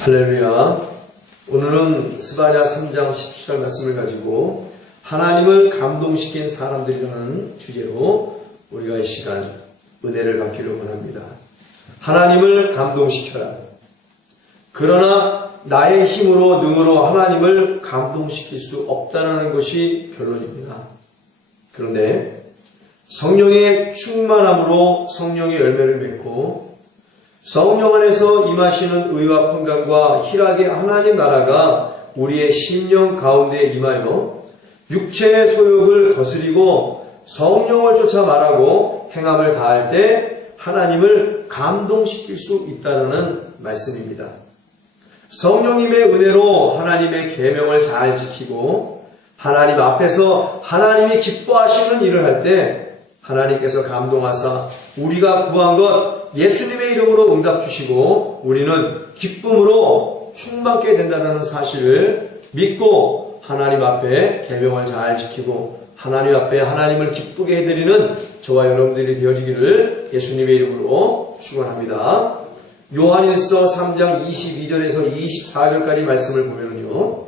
할렐루야. 오늘은 스바냐 3장 17절 말씀을 가지고 하나님을 감동시킨 사람들이라는 주제로 우리가 이 시간 은혜를 받기를 원합니다. 하나님을 감동시켜라. 그러나 나의 힘으로 능으로 하나님을 감동시킬 수 없다는 것이 결론입니다. 그런데 성령의 충만함으로 성령의 열매를 맺고 성령 안에서 임하시는 의와 평강과 희락의 하나님 나라가 우리의 심령 가운데 임하여 육체의 소욕을 거스리고 성령을 쫓아 말하고 행함을 다할 때 하나님을 감동시킬 수 있다는 말씀입니다. 성령님의 은혜로 하나님의 계명을 잘 지키고 하나님 앞에서 하나님이 기뻐하시는 일을 할 때 하나님께서 감동하사 우리가 구한 것 예수님의 이름으로 응답 주시고 우리는 기쁨으로 충만케 된다는 사실을 믿고 하나님 앞에 계명을 잘 지키고 하나님 앞에 하나님을 기쁘게 해드리는 저와 여러분들이 되어지기를 예수님의 이름으로 축원합니다. 요한일서 3장 22절에서 24절까지 말씀을 보면요,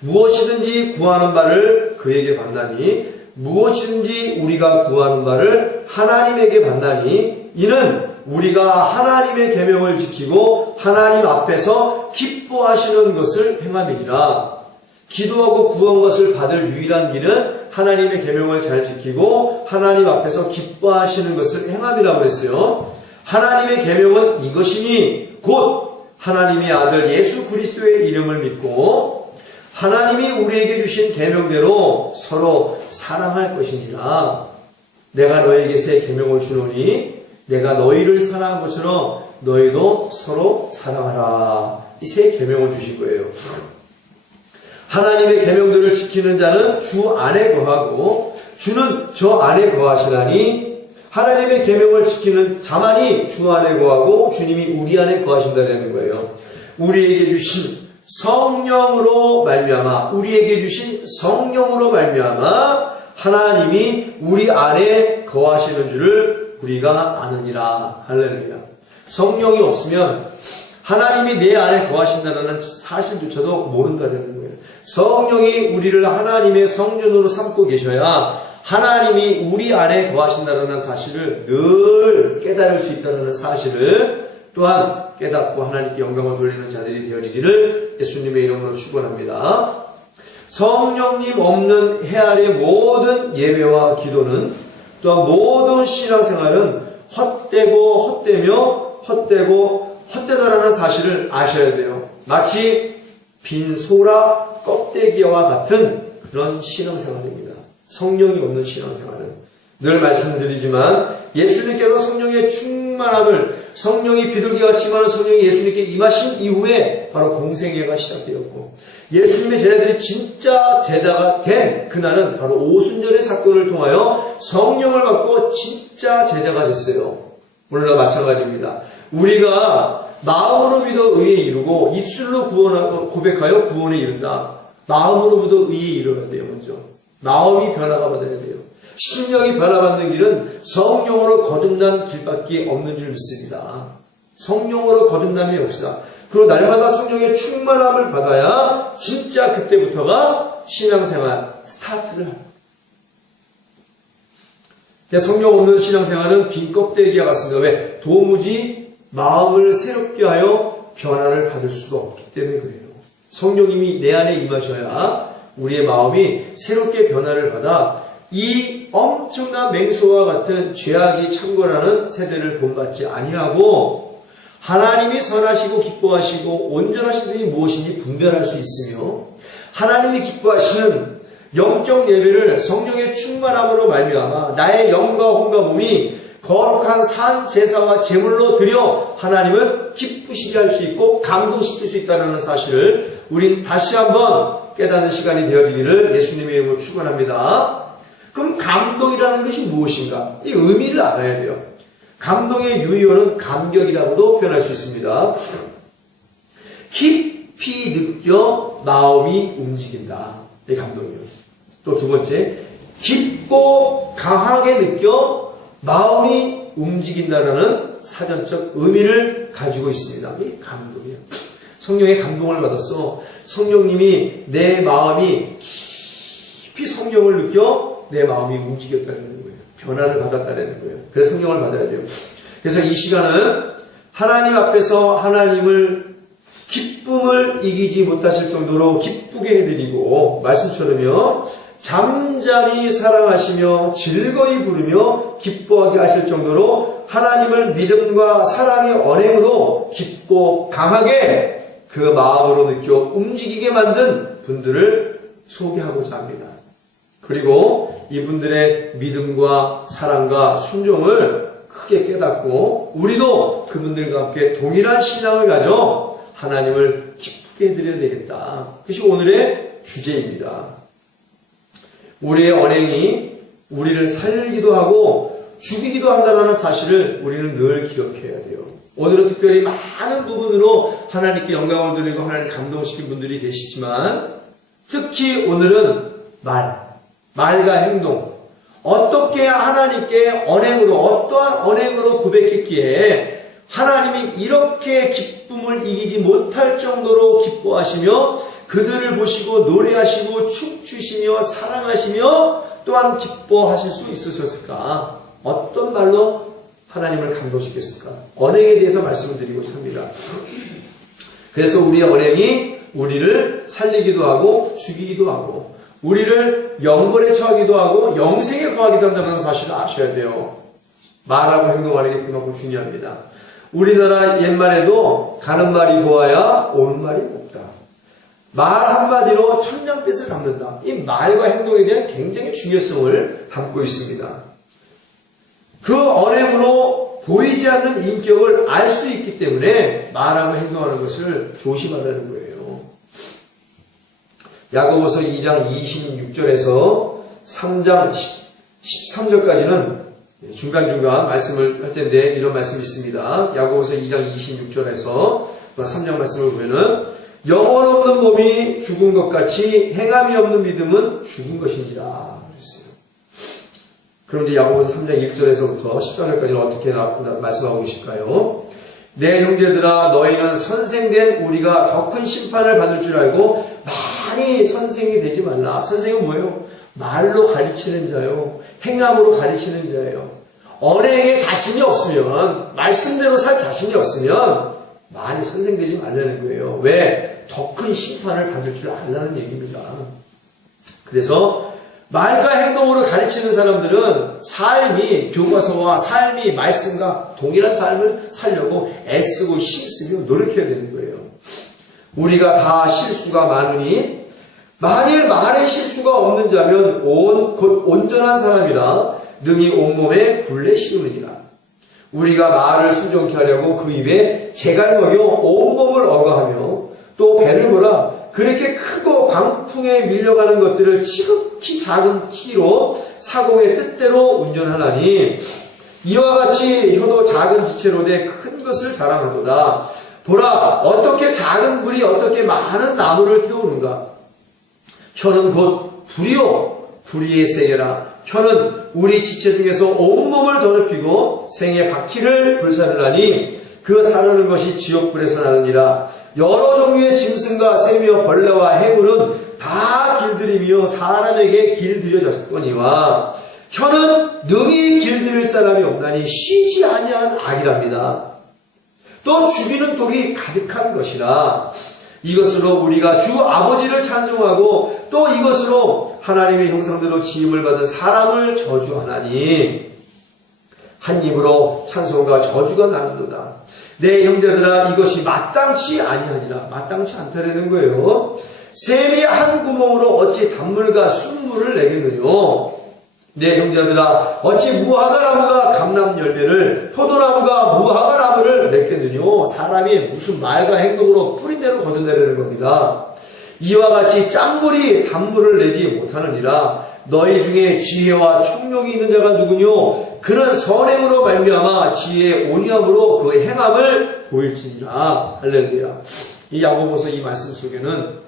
무엇이든지 구하는 바를 그에게 받나니 무엇이든지 우리가 구하는 바를 하나님에게 받나니 이는 우리가 하나님의 계명을 지키고 하나님 앞에서 기뻐하시는 것을 행함이니라. 기도하고 구한 것을 받을 유일한 길은 하나님의 계명을 잘 지키고 하나님 앞에서 기뻐하시는 것을 행함이라고 했어요. 하나님의 계명은 이것이니 곧 하나님의 아들 예수 그리스도의 이름을 믿고 하나님이 우리에게 주신 계명대로 서로 사랑할 것이니라. 내가 너에게 새 계명을 주노니 내가 너희를 사랑한 것처럼 너희도 서로 사랑하라. 이 새 계명을 주신 거예요. 하나님의 계명들을 지키는 자는 주 안에 거하고 주는 저 안에 거하시나니 하나님의 계명을 지키는 자만이 주 안에 거하고 주님이 우리 안에 거하신다는 거예요. 우리에게 주신 성령으로 말미암아 하나님이 우리 안에 거하시는 줄을 우리가 아느니라. 할렐루야. 성령이 없으면 하나님이 내 안에 거하신다는 사실조차도 모른다는 거예요. 성령이 우리를 하나님의 성전으로 삼고 계셔야 하나님이 우리 안에 거하신다는 사실을 늘 깨달을 수 있다는 사실을 또한 깨닫고 하나님께 영광을 돌리는 자들이 되어지기를 예수님의 이름으로 축원합니다. 성령님 없는 해 아래 모든 예배와 기도는 또한 모든 신앙생활은 헛되다라는 사실을 아셔야 돼요. 마치 빈 소라 껍데기와 같은 그런 신앙생활입니다. 성령이 없는 신앙생활은 늘 말씀드리지만 예수님께서 성령의 충만함을 성령이 비둘기같이 많은 성령이 예수님께 임하신 이후에 바로 공생애가 시작되었고 예수님의 제자들이 진짜 제자가 된 그날은 바로 오순절의 사건을 통하여 성령을 받고 진짜 제자가 됐어요. 오늘과 마찬가지입니다. 우리가 마음으로 믿어 의에 이르고 입술로 고백하여 구원에 이른다. 마음으로 믿어 의에 이르어야 돼요. 먼저 마음이 변화가 받아야 돼요. 심령이 변화받는 길은 성령으로 거듭난 길밖에 없는 줄 믿습니다. 성령으로 거듭남의 역사, 그리고 날마다 성령의 충만함을 받아야 진짜 그때부터가 신앙생활 스타트를 합니다. 성령 없는 신앙생활은 빈 껍데기와 같습니다. 왜? 도무지 마음을 새롭게 하여 변화를 받을 수가 없기 때문에 그래요. 성령님이 내 안에 임하셔야 우리의 마음이 새롭게 변화를 받아 이 엄청난 맹소와 같은 죄악이 창궐하는 세대를 본받지 아니하고 하나님이 선하시고 기뻐하시고 온전하신 분이 무엇인지 분별할 수 있으며 하나님이 기뻐하시는 영적 예배를 성령의 충만함으로 말미암아 나의 영과 혼과 몸이 거룩한 산 제사와 제물로 드려 하나님은 기쁘시게 할 수 있고 감동시킬 수 있다는 사실을 우린 다시 한번 깨닫는 시간이 되어지기를 예수님의 이름으로 축원합니다. 그럼 감동이라는 것이 무엇인가? 이 의미를 알아야 돼요. 감동의 유효는 감격이라고도 표현할 수 있습니다. 깊이 느껴 마음이 움직인다. 이 감동이요. 또 두 번째, 깊고 강하게 느껴 마음이 움직인다라는 사전적 의미를 가지고 있습니다. 이 감동이요. 성령의 감동을 받았어. 성령님이 내 마음이 깊이 성령을 느껴 내 마음이 움직였다는 거예요. 변화를 받았다는 거예요. 그래서 성령을 받아야 돼요. 그래서 이 시간은 하나님 앞에서 하나님을 기쁨을 이기지 못하실 정도로 기쁘게 해드리고, 말씀처럼요, 잠잠히 사랑하시며 즐거이 부르며 기뻐하게 하실 정도로 하나님을 믿음과 사랑의 언행으로 기뻐 강하게 그 마음으로 느껴 움직이게 만든 분들을 소개하고자 합니다. 그리고 이분들의 믿음과 사랑과 순종을 크게 깨닫고 우리도 그분들과 함께 동일한 신앙을 가져 하나님을 기쁘게 해드려야 되겠다. 그것이 오늘의 주제입니다. 우리의 언행이 우리를 살리기도 하고 죽이기도 한다는 사실을 우리는 늘 기억해야 돼요. 오늘은 특별히 많은 부분으로 하나님께 영광을 돌리고 하나님 감동시킨 분들이 계시지만, 특히 오늘은 말과 행동, 어떻게 하나님께 언행으로, 어떠한 언행으로 고백했기에 하나님이 이렇게 기쁨을 이기지 못할 정도로 기뻐하시며 그들을 보시고 노래하시고 춤추시며 사랑하시며 또한 기뻐하실 수 있으셨을까? 어떤 말로 하나님을 감동시켰을까? 언행에 대해서 말씀을 드리고자 합니다. 그래서 우리의 언행이 우리를 살리기도 하고 죽이기도 하고 우리를 영벌에 처하기도 하고 영생에 거하기도 한다는 사실을 아셔야 돼요. 말하고 행동하는 게 그만큼 중요합니다. 우리나라 옛말에도 가는 말이 고와야 오는 말이 곱다. 말 한마디로 천냥빚을 갚는다. 이 말과 행동에 대한 굉장히 중요성을 담고 있습니다. 그 언행으로 보이지 않는 인격을 알 수 있기 때문에 말하고 행동하는 것을 조심하라는 거예요. 야고보서 2장 26절에서 3장 13절까지는 중간중간 말씀을 할 텐데 이런 말씀이 있습니다. 야고보서 2장 26절에서 3장 말씀을 보면은 영혼 없는 몸이 죽은 것 같이 행함이 없는 믿음은 죽은 것입니다. 그랬어요. 그럼 이제 야고보서 3장 1절에서부터 14절까지는 어떻게 말씀하고 계실까요? 내 형제들아, 너희는 선생된 우리가 더 큰 심판을 받을 줄 알고 많이 선생이 되지 말라. 선생은 뭐예요? 말로 가르치는 자요. 행함으로 가르치는 자예요. 언행에 자신이 없으면, 말씀대로 살 자신이 없으면 많이 선생되지 말라는 거예요. 왜? 더 큰 심판을 받을 줄 알라는 얘기입니다. 그래서 말과 행동으로 가르치는 사람들은 삶이, 교과서와 삶이 말씀과 동일한 삶을 살려고 애쓰고 힘쓰며 노력해야 되는 거예요. 우리가 다 실수가 많으니 만일 말에 실수가 없는 자면 곧 온전한 사람이라 능히 온몸에 굴레 씌우느니라. 우리가 말을 순종케 하려고 그 입에 재갈 먹여 온몸을 억어하며 또 배를 몰아 그렇게 크고 광풍에 밀려가는 것들을 지극히 작은 키로 사공의 뜻대로 운전하나니 이와 같이 혀도 작은 지체로 돼 큰 것을 자랑하도다. 보라, 어떻게 작은 불이 어떻게 많은 나무를 태우는가. 혀는 곧 불이요 불의의 세계라. 혀는 우리 지체 중에서 온몸을 더럽히고 생의 바퀴를 불사르나니 그 사르는 것이 지옥불에서 나느니라. 여러 종류의 짐승과 새며 벌레와 해물은 다 길들이며 사람에게 길들여졌거니와 혀는 능히 길들일 사람이 없나니 쉬지 아니한 악이랍니다. 또 죽이는 독이 가득한 것이라. 이것으로 우리가 주 아버지를 찬송하고 또 이것으로 하나님의 형상대로 지음을 받은 사람을 저주하나니 한 입으로 찬송과 저주가 나는도다. 내 형제들아, 이것이 마땅치 아니하니라. 마땅치 않다라는 거예요. 샘이 한 구멍으로 어찌 단물과 순물을 내겠느뇨. 내 형제들아, 어찌 무화과나무가 감람 열매를 포도나무가 무화과나무를 맺겠느뇨. 사람이 무슨 말과 행동으로 뿌린 대로 거둔다라는 겁니다. 이와 같이 짠물이 단물을 내지 못하느니라. 너희 중에 지혜와 총명이 있는 자가 누구뇨? 그는 선행으로 말미암아 지혜의 온유함으로 그 행함을 보일지니라. 할렐루야. 이 야고보서 이 말씀 속에는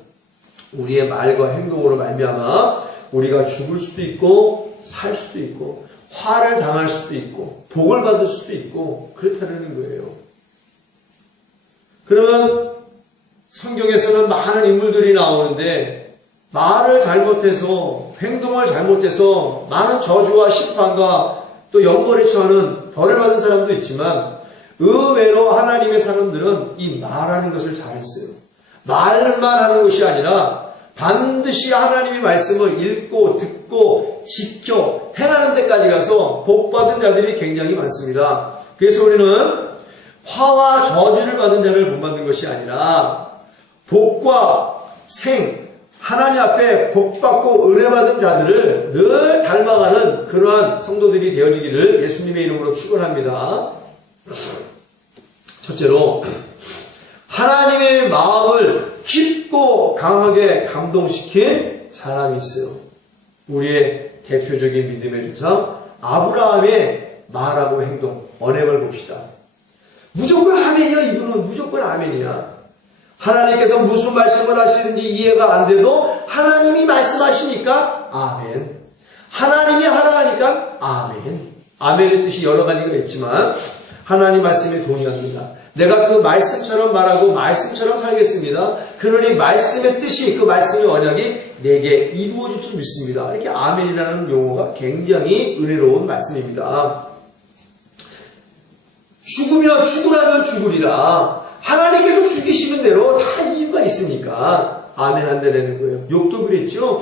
우리의 말과 행동으로 말미암아 우리가 죽을 수도 있고 살 수도 있고 화를 당할 수도 있고 복을 받을 수도 있고 그렇다는 거예요. 그러면 성경에서는 많은 인물들이 나오는데 말을 잘못해서 행동을 잘못해서 많은 저주와 심판과 또 영벌에 처하는 벌을 받은 사람도 있지만 의외로 하나님의 사람들은 이 말하는 것을 잘했어요. 말만 하는 것이 아니라 반드시 하나님의 말씀을 읽고 듣고 지켜 행하는 데까지 가서 복받은 자들이 굉장히 많습니다. 그래서 우리는 화와 저주를 받은 자를 본받는 것이 아니라 복과 생, 하나님 앞에 복받고 은혜받은 자들을 늘 닮아가는 그러한 성도들이 되어지기를 예수님의 이름으로 축원합니다. 첫째로 하나님의 마음을 깊고 강하게 감동시킨 사람이 있어요. 우리의 대표적인 믿음의 조상 아브라함의 말하고 행동, 언행을 봅시다. 무조건 아멘이야. 이분은 무조건 아멘이야. 하나님께서 무슨 말씀을 하시는지 이해가 안 돼도 하나님이 말씀하시니까 아멘. 하나님이 하나하니까 아멘. 아멘의 뜻이 여러 가지가 있지만 하나님 말씀에 동의합니다. 내가 그 말씀처럼 말하고 말씀처럼 살겠습니다. 그러니 말씀의 뜻이, 그 말씀의 언약이 내게 이루어질 줄 믿습니다. 이렇게 아멘이라는 용어가 굉장히 은혜로운 말씀입니다. 죽으라면 죽으리라. 하나님께서 죽이시는 대로 다 이유가 있으니까 아멘 한다는 거예요. 욕도 그랬죠.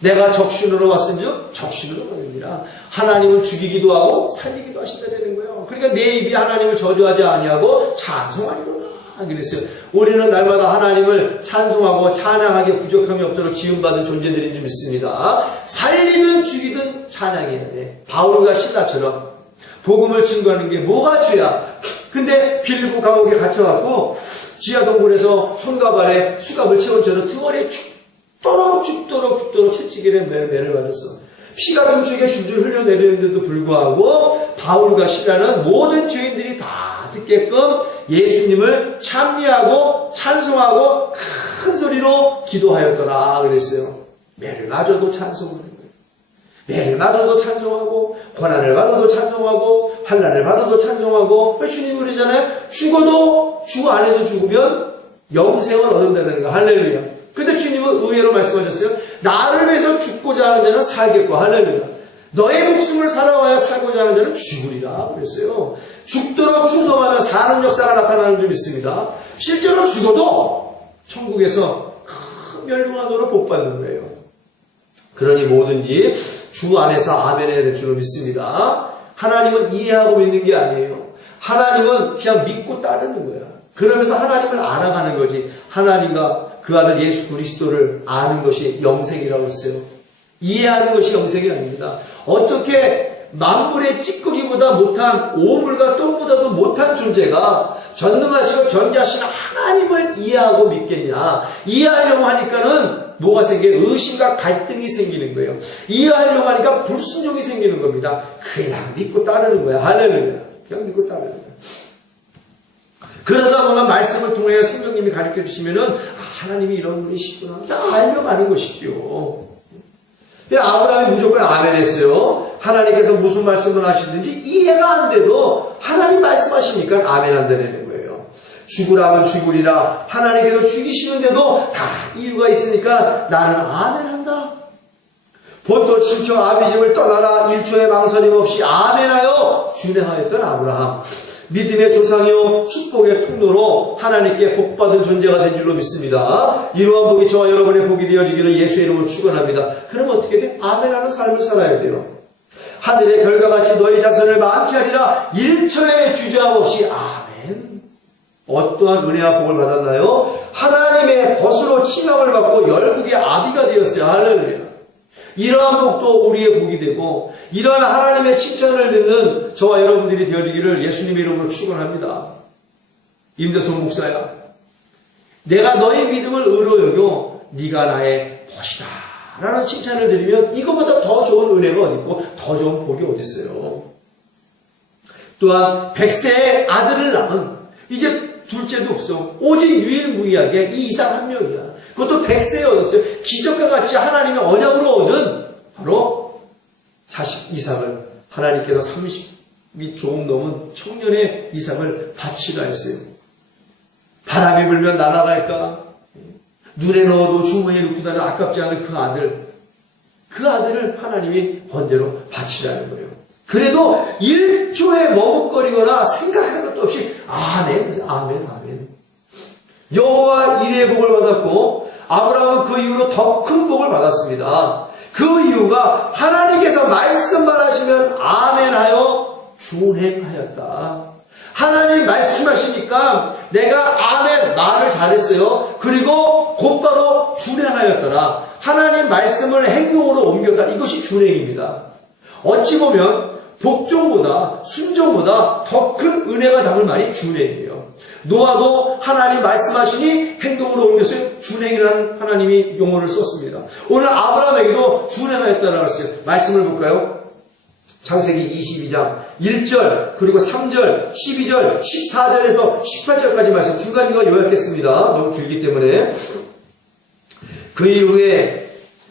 내가 적신으로 왔은즉 적신으로 가느니라. 하나님은 죽이기도 하고 살리기도 하신다는 거예요. 그러니까 내 입이 하나님을 저주하지 아니하고 찬송하리로다 그랬어요. 우리는 날마다 하나님을 찬송하고 찬양하기에 부족함이 없도록 지음받은 존재들인 줄 믿습니다. 살리든 죽이든 찬양해야 돼. 바울과 실라처럼 복음을 증거하는 게 뭐가 죄야? 근데 빌립보 감옥에 갇혀갖고 지하동굴에서 손과 발에 수갑을 채운 채로 등어리에 죽도록 채찍에 매를 맞았어. 피가 등줄기에 줄줄 흘려내리는데도 불구하고 바울과 실라는 모든 죄인들이 다 듣게끔 예수님을 찬미하고 찬송하고 큰 소리로 기도하였더라 그랬어요. 매를 맞아도 찬송하는 거예요. 매를 맞아도 찬송하고 고난을 받아도 찬송하고 환난을 받아도 찬송하고 주님 그러잖아요. 죽어도 주 안에서 죽으면 영생을 얻는다는 거. 할렐루야. 근데 주님은 의외로 말씀하셨어요. 나를 위해서 죽고자 하는 자는 살겠고 할렐루야. 너의 목숨을 사랑하여 살고자 하는 자는 죽으리라 그랬어요. 죽도록 충성하며 사는 역사가 나타나는 줄 믿습니다. 실제로 죽어도 천국에서 큰 멸망으로 복받는 거예요. 그러니 뭐든지 주 안에서 아멘 해야 될 줄로 믿습니다. 하나님은 이해하고 믿는 게 아니에요. 하나님은 그냥 믿고 따르는 거야. 그러면서 하나님을 알아가는 거지. 하나님과 그 아들 예수 그리스도를 아는 것이 영생이라고 했어요. 이해하는 것이 영생이 아닙니다. 어떻게 만물의 찌꺼기보다 못한 오물과 똥보다도 못한 존재가 전능하시고 전지하신 하나님을 이해하고 믿겠냐. 이해하려고 하니까는 뭐가 생겨요? 의심과 갈등이 생기는 거예요. 이해하려고 하니까 불순종이 생기는 겁니다. 그냥 믿고 따르는 거야. 할렐루야. 그냥 믿고 따르는 거야. 그러다 보면 말씀을 통해 성령님이 가르쳐 주시면은 하나님이 이런 분이시구나. 알면 아는 것이죠. 아브라함이 무조건 아멘 했어요. 하나님께서 무슨 말씀을 하시든지 이해가 안 돼도 하나님 말씀하시니까 아멘 한다는 거예요. 죽으라면 죽으리라. 하나님께서 죽이시는데도 다 이유가 있으니까 나는 아멘 한다. 본토 친척 아비 집을 떠나라. 1초의 망설임 없이 아멘하여 준행하였던 아브라함. 믿음의 조상이요 축복의 통로로 하나님께 복받은 존재가 된 줄로 믿습니다. 이러한 복이 저와 여러분의 복이 되어지기를 예수의 이름으로 축원합니다. 그럼 어떻게 돼? 아멘하는 삶을 살아야 돼요. 하늘의 별과 같이 너희 자손을 많게 하리라. 1초의 주저함 없이 아멘. 어떠한 은혜와 복을 받았나요? 하나님의 벗으로 칭함을 받고 열국의 아비가 되었어요. 할렐루야. 이러한 복도 우리의 복이 되고 이러한 하나님의 칭찬을 듣는 저와 여러분들이 되어지기를 예수님의 이름으로 축원합니다. 임대성 목사야, 내가 너의 믿음을 의로 여겨 네가 나의 벗이다 라는 칭찬을 드리면 이것보다 더 좋은 은혜가 어디 있고 더 좋은 복이 어디 있어요. 또한 100세의 아들을 낳은 이제 둘째도 없어. 오직 유일무이하게 이 이상 한 명이야. 그것도 100세에 얻었어요. 기적과 같이 하나님의 언약으로 얻은 바로 자식 이삭을 하나님께서 30이 조금 넘은 청년의 이삭을 바치라 했어요. 바람이 불면 날아갈까? 눈에 넣어도 주머니에 넣고 다니는 아깝지 않은 그 아들을 하나님이 번제로 바치라는 거예요. 그래도 1초에 머뭇거리거나 생각할 것도 없이 아멘, 아멘, 아멘. 여호와 이레의 복을 받았고 아브라함은 그 이후로 더 큰 복을 받았습니다. 그 이유가 하나님께서 말씀만 하시면 아멘하여 준행하였다. 하나님 말씀하시니까 내가 아멘 말을 잘했어요. 그리고 곧바로 준행하였더라. 하나님 말씀을 행동으로 옮겼다. 이것이 준행입니다. 어찌 보면 복종보다 순종보다 더 큰 은혜가 담을 말이 준행이에요. 노아도 하나님 말씀하시니 행동으로 옮겼어요. 준행이라는 하나님이 용어를 썼습니다. 오늘 아브라함에게도 준행하였다라고 했어요. 말씀을 볼까요? 창세기 22장 1절 그리고 3절 12절 14절에서 18절까지 말씀 중간 이거 요약했습니다. 너무 길기 때문에. 그 이후에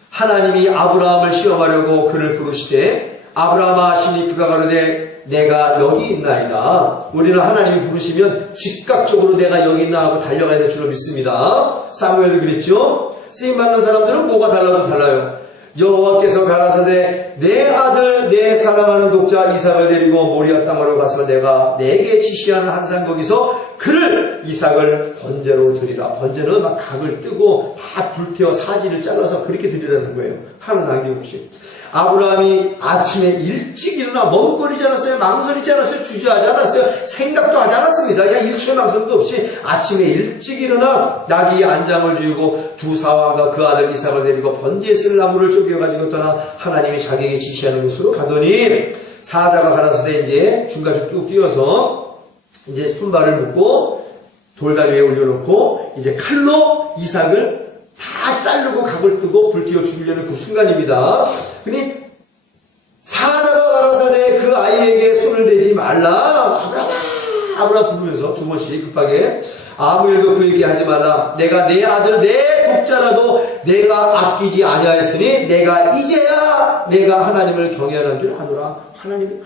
하나님이 아브라함을 시험하려고 그를 부르시되 아브라함아 하시니 그가 가로되 내가 여기 있나이다. 우리는 하나님이 부르시면 즉각적으로 내가 여기 있나 하고 달려가야 될 줄로 믿습니다. 사무엘도 그랬죠. 쓰임받는 사람들은 뭐가 달라도 달라요. 여호와께서 가라사대 내 아들 내 사랑하는 독자 이삭을 데리고 모리아 땅으로 가서 내가 내게 지시하는 한산 거기서 그를 이삭을 번제로 드리라. 번제는 막 각을 뜨고 다 불태워 사지를 잘라서 그렇게 드리라는 거예요. 하나 남김없이. 아브라함이 아침에 일찍 일어나 머뭇거리지 않았어요. 망설이지 않았어요. 주저하지 않았어요. 생각도 하지 않았습니다. 그냥 1초의 망설임도 없이 아침에 일찍 일어나 나귀의 안장을 쥐고 두 사환과 그 아들 이삭을 데리고 번제에 쓸 나무를 쪼개가지고 떠나 하나님이 자기에게 지시하는 곳으로 가더니 사자가 가라사대 이제 중간에 쭉 뛰어서 이제 손발을 묶고 돌다리 위에 올려놓고 이제 칼로 이삭을 다 자르고 각을 뜨고 불태워 죽이려는 그 순간입니다. 그러니 사자가 가라사대 그 아이에게 손을 대지 말라. 아브라함 부르면서 두 번씩 급하게 아무 일도 그에게 하지 말라. 내가 내 아들 내 독자라도 내가 아끼지 아니하였으니 내가 이제야 내가 하나님을 경외하는 줄 아노라. 하나님이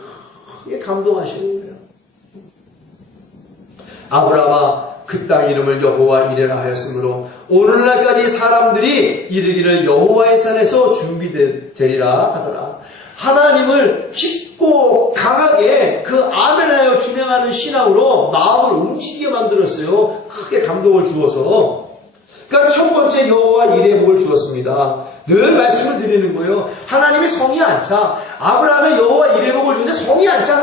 크게 감동하시는 거예요. 아브라함아 그 땅 이름을 여호와 이레라 하였으므로 오늘날까지 사람들이 이르기를 여호와의 산에서 준비되리라 하더라. 하나님을 깊고 강하게 그 아멘하여 준행하는 신앙으로 마음을 움직이게 만들었어요. 크게 감동을 주어서. 그러니까 첫 번째 여호와 이레의 복을 주었습니다. 늘 말씀을 드리는 거예요. 하나님이 성이 안 차. 아브라함의 여호와 이레의 복을 주는데 성이 안 차.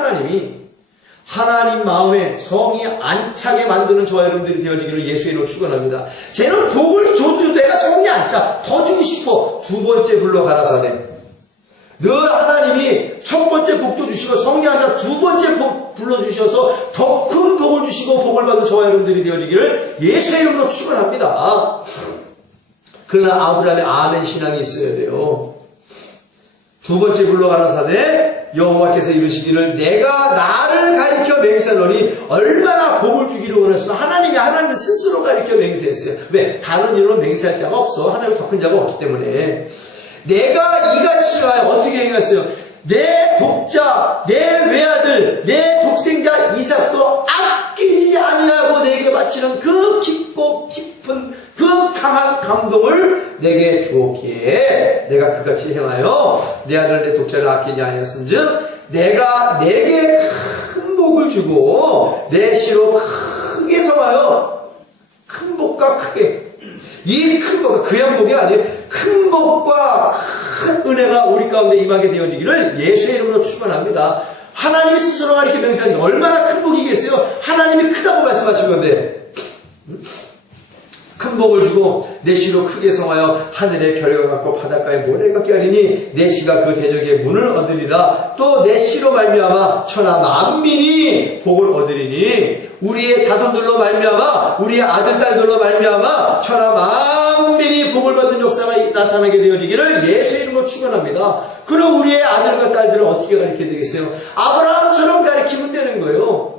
하나님 마음에 성이 안 차게 만드는 저와 여러분들이 되어지기를 예수의 이름으로 축원합니다. 쟤는 복을 줘도 내가 성이 안 차. 더 주고 싶어. 두 번째 불러 가라사대. 늘 하나님이 첫 번째 복도 주시고 성이 안 차. 두 번째 복 불러주셔서 더 큰 복을 주시고 복을 받는 저와 여러분들이 되어지기를 예수의 이름으로 축원합니다. 그러나 아브라함의 아멘 신앙이 있어야 돼요. 두 번째 불러 가라사대 여호와께서 이르시기를 내가 나를 가리켜 맹세하노니 얼마나 복을 주기를 원하시나. 하나님이 스스로 가리켜 맹세했어요. 왜? 다른 이유로 맹세할 자가 없어. 하나님이 더 큰 자가 없기 때문에. 내가 이같이 하여 어떻게 행했어요? 내 독자, 내 외아들, 내 독생자 이삭도 아끼지 아니하고 내게 바치는 그 깊고 깊은 그 강한 감동을 내게 주었기에 내가 그같이 행하여 내 아들 내 독자를 아끼지 아니하였은즉 내가 내게 큰 복을 주고 내 시로 크게 성하여 큰 복과 크게 이 큰 복과 그냥 복이 아니에요. 큰 복과 큰 은혜가 우리 가운데 임하게 되어지기를 예수의 이름으로 축원합니다. 하나님이 스스로 가리켜 맹세하니 얼마나 큰 복이겠어요. 하나님이 크다고 말씀하신 건데 큰 복을 주고 내 시로 크게 성하여 하늘의 별과 같고 바닷가의 모래 같게 하리니 내 시가 그 대적의 문을 얻으리라. 또 내 시로 말미암아 천하 만민이 복을 얻으리니 우리의 자손들로 말미암아 우리의 아들 딸들로 말미암아 천하 만민이 복을 받는 역사가 나타나게 되어지기를 예수의 이름으로 축원합니다. 그럼 우리의 아들과 딸들을 어떻게 가르쳐야 되겠어요? 아브라함처럼 가르치면 되는 거예요.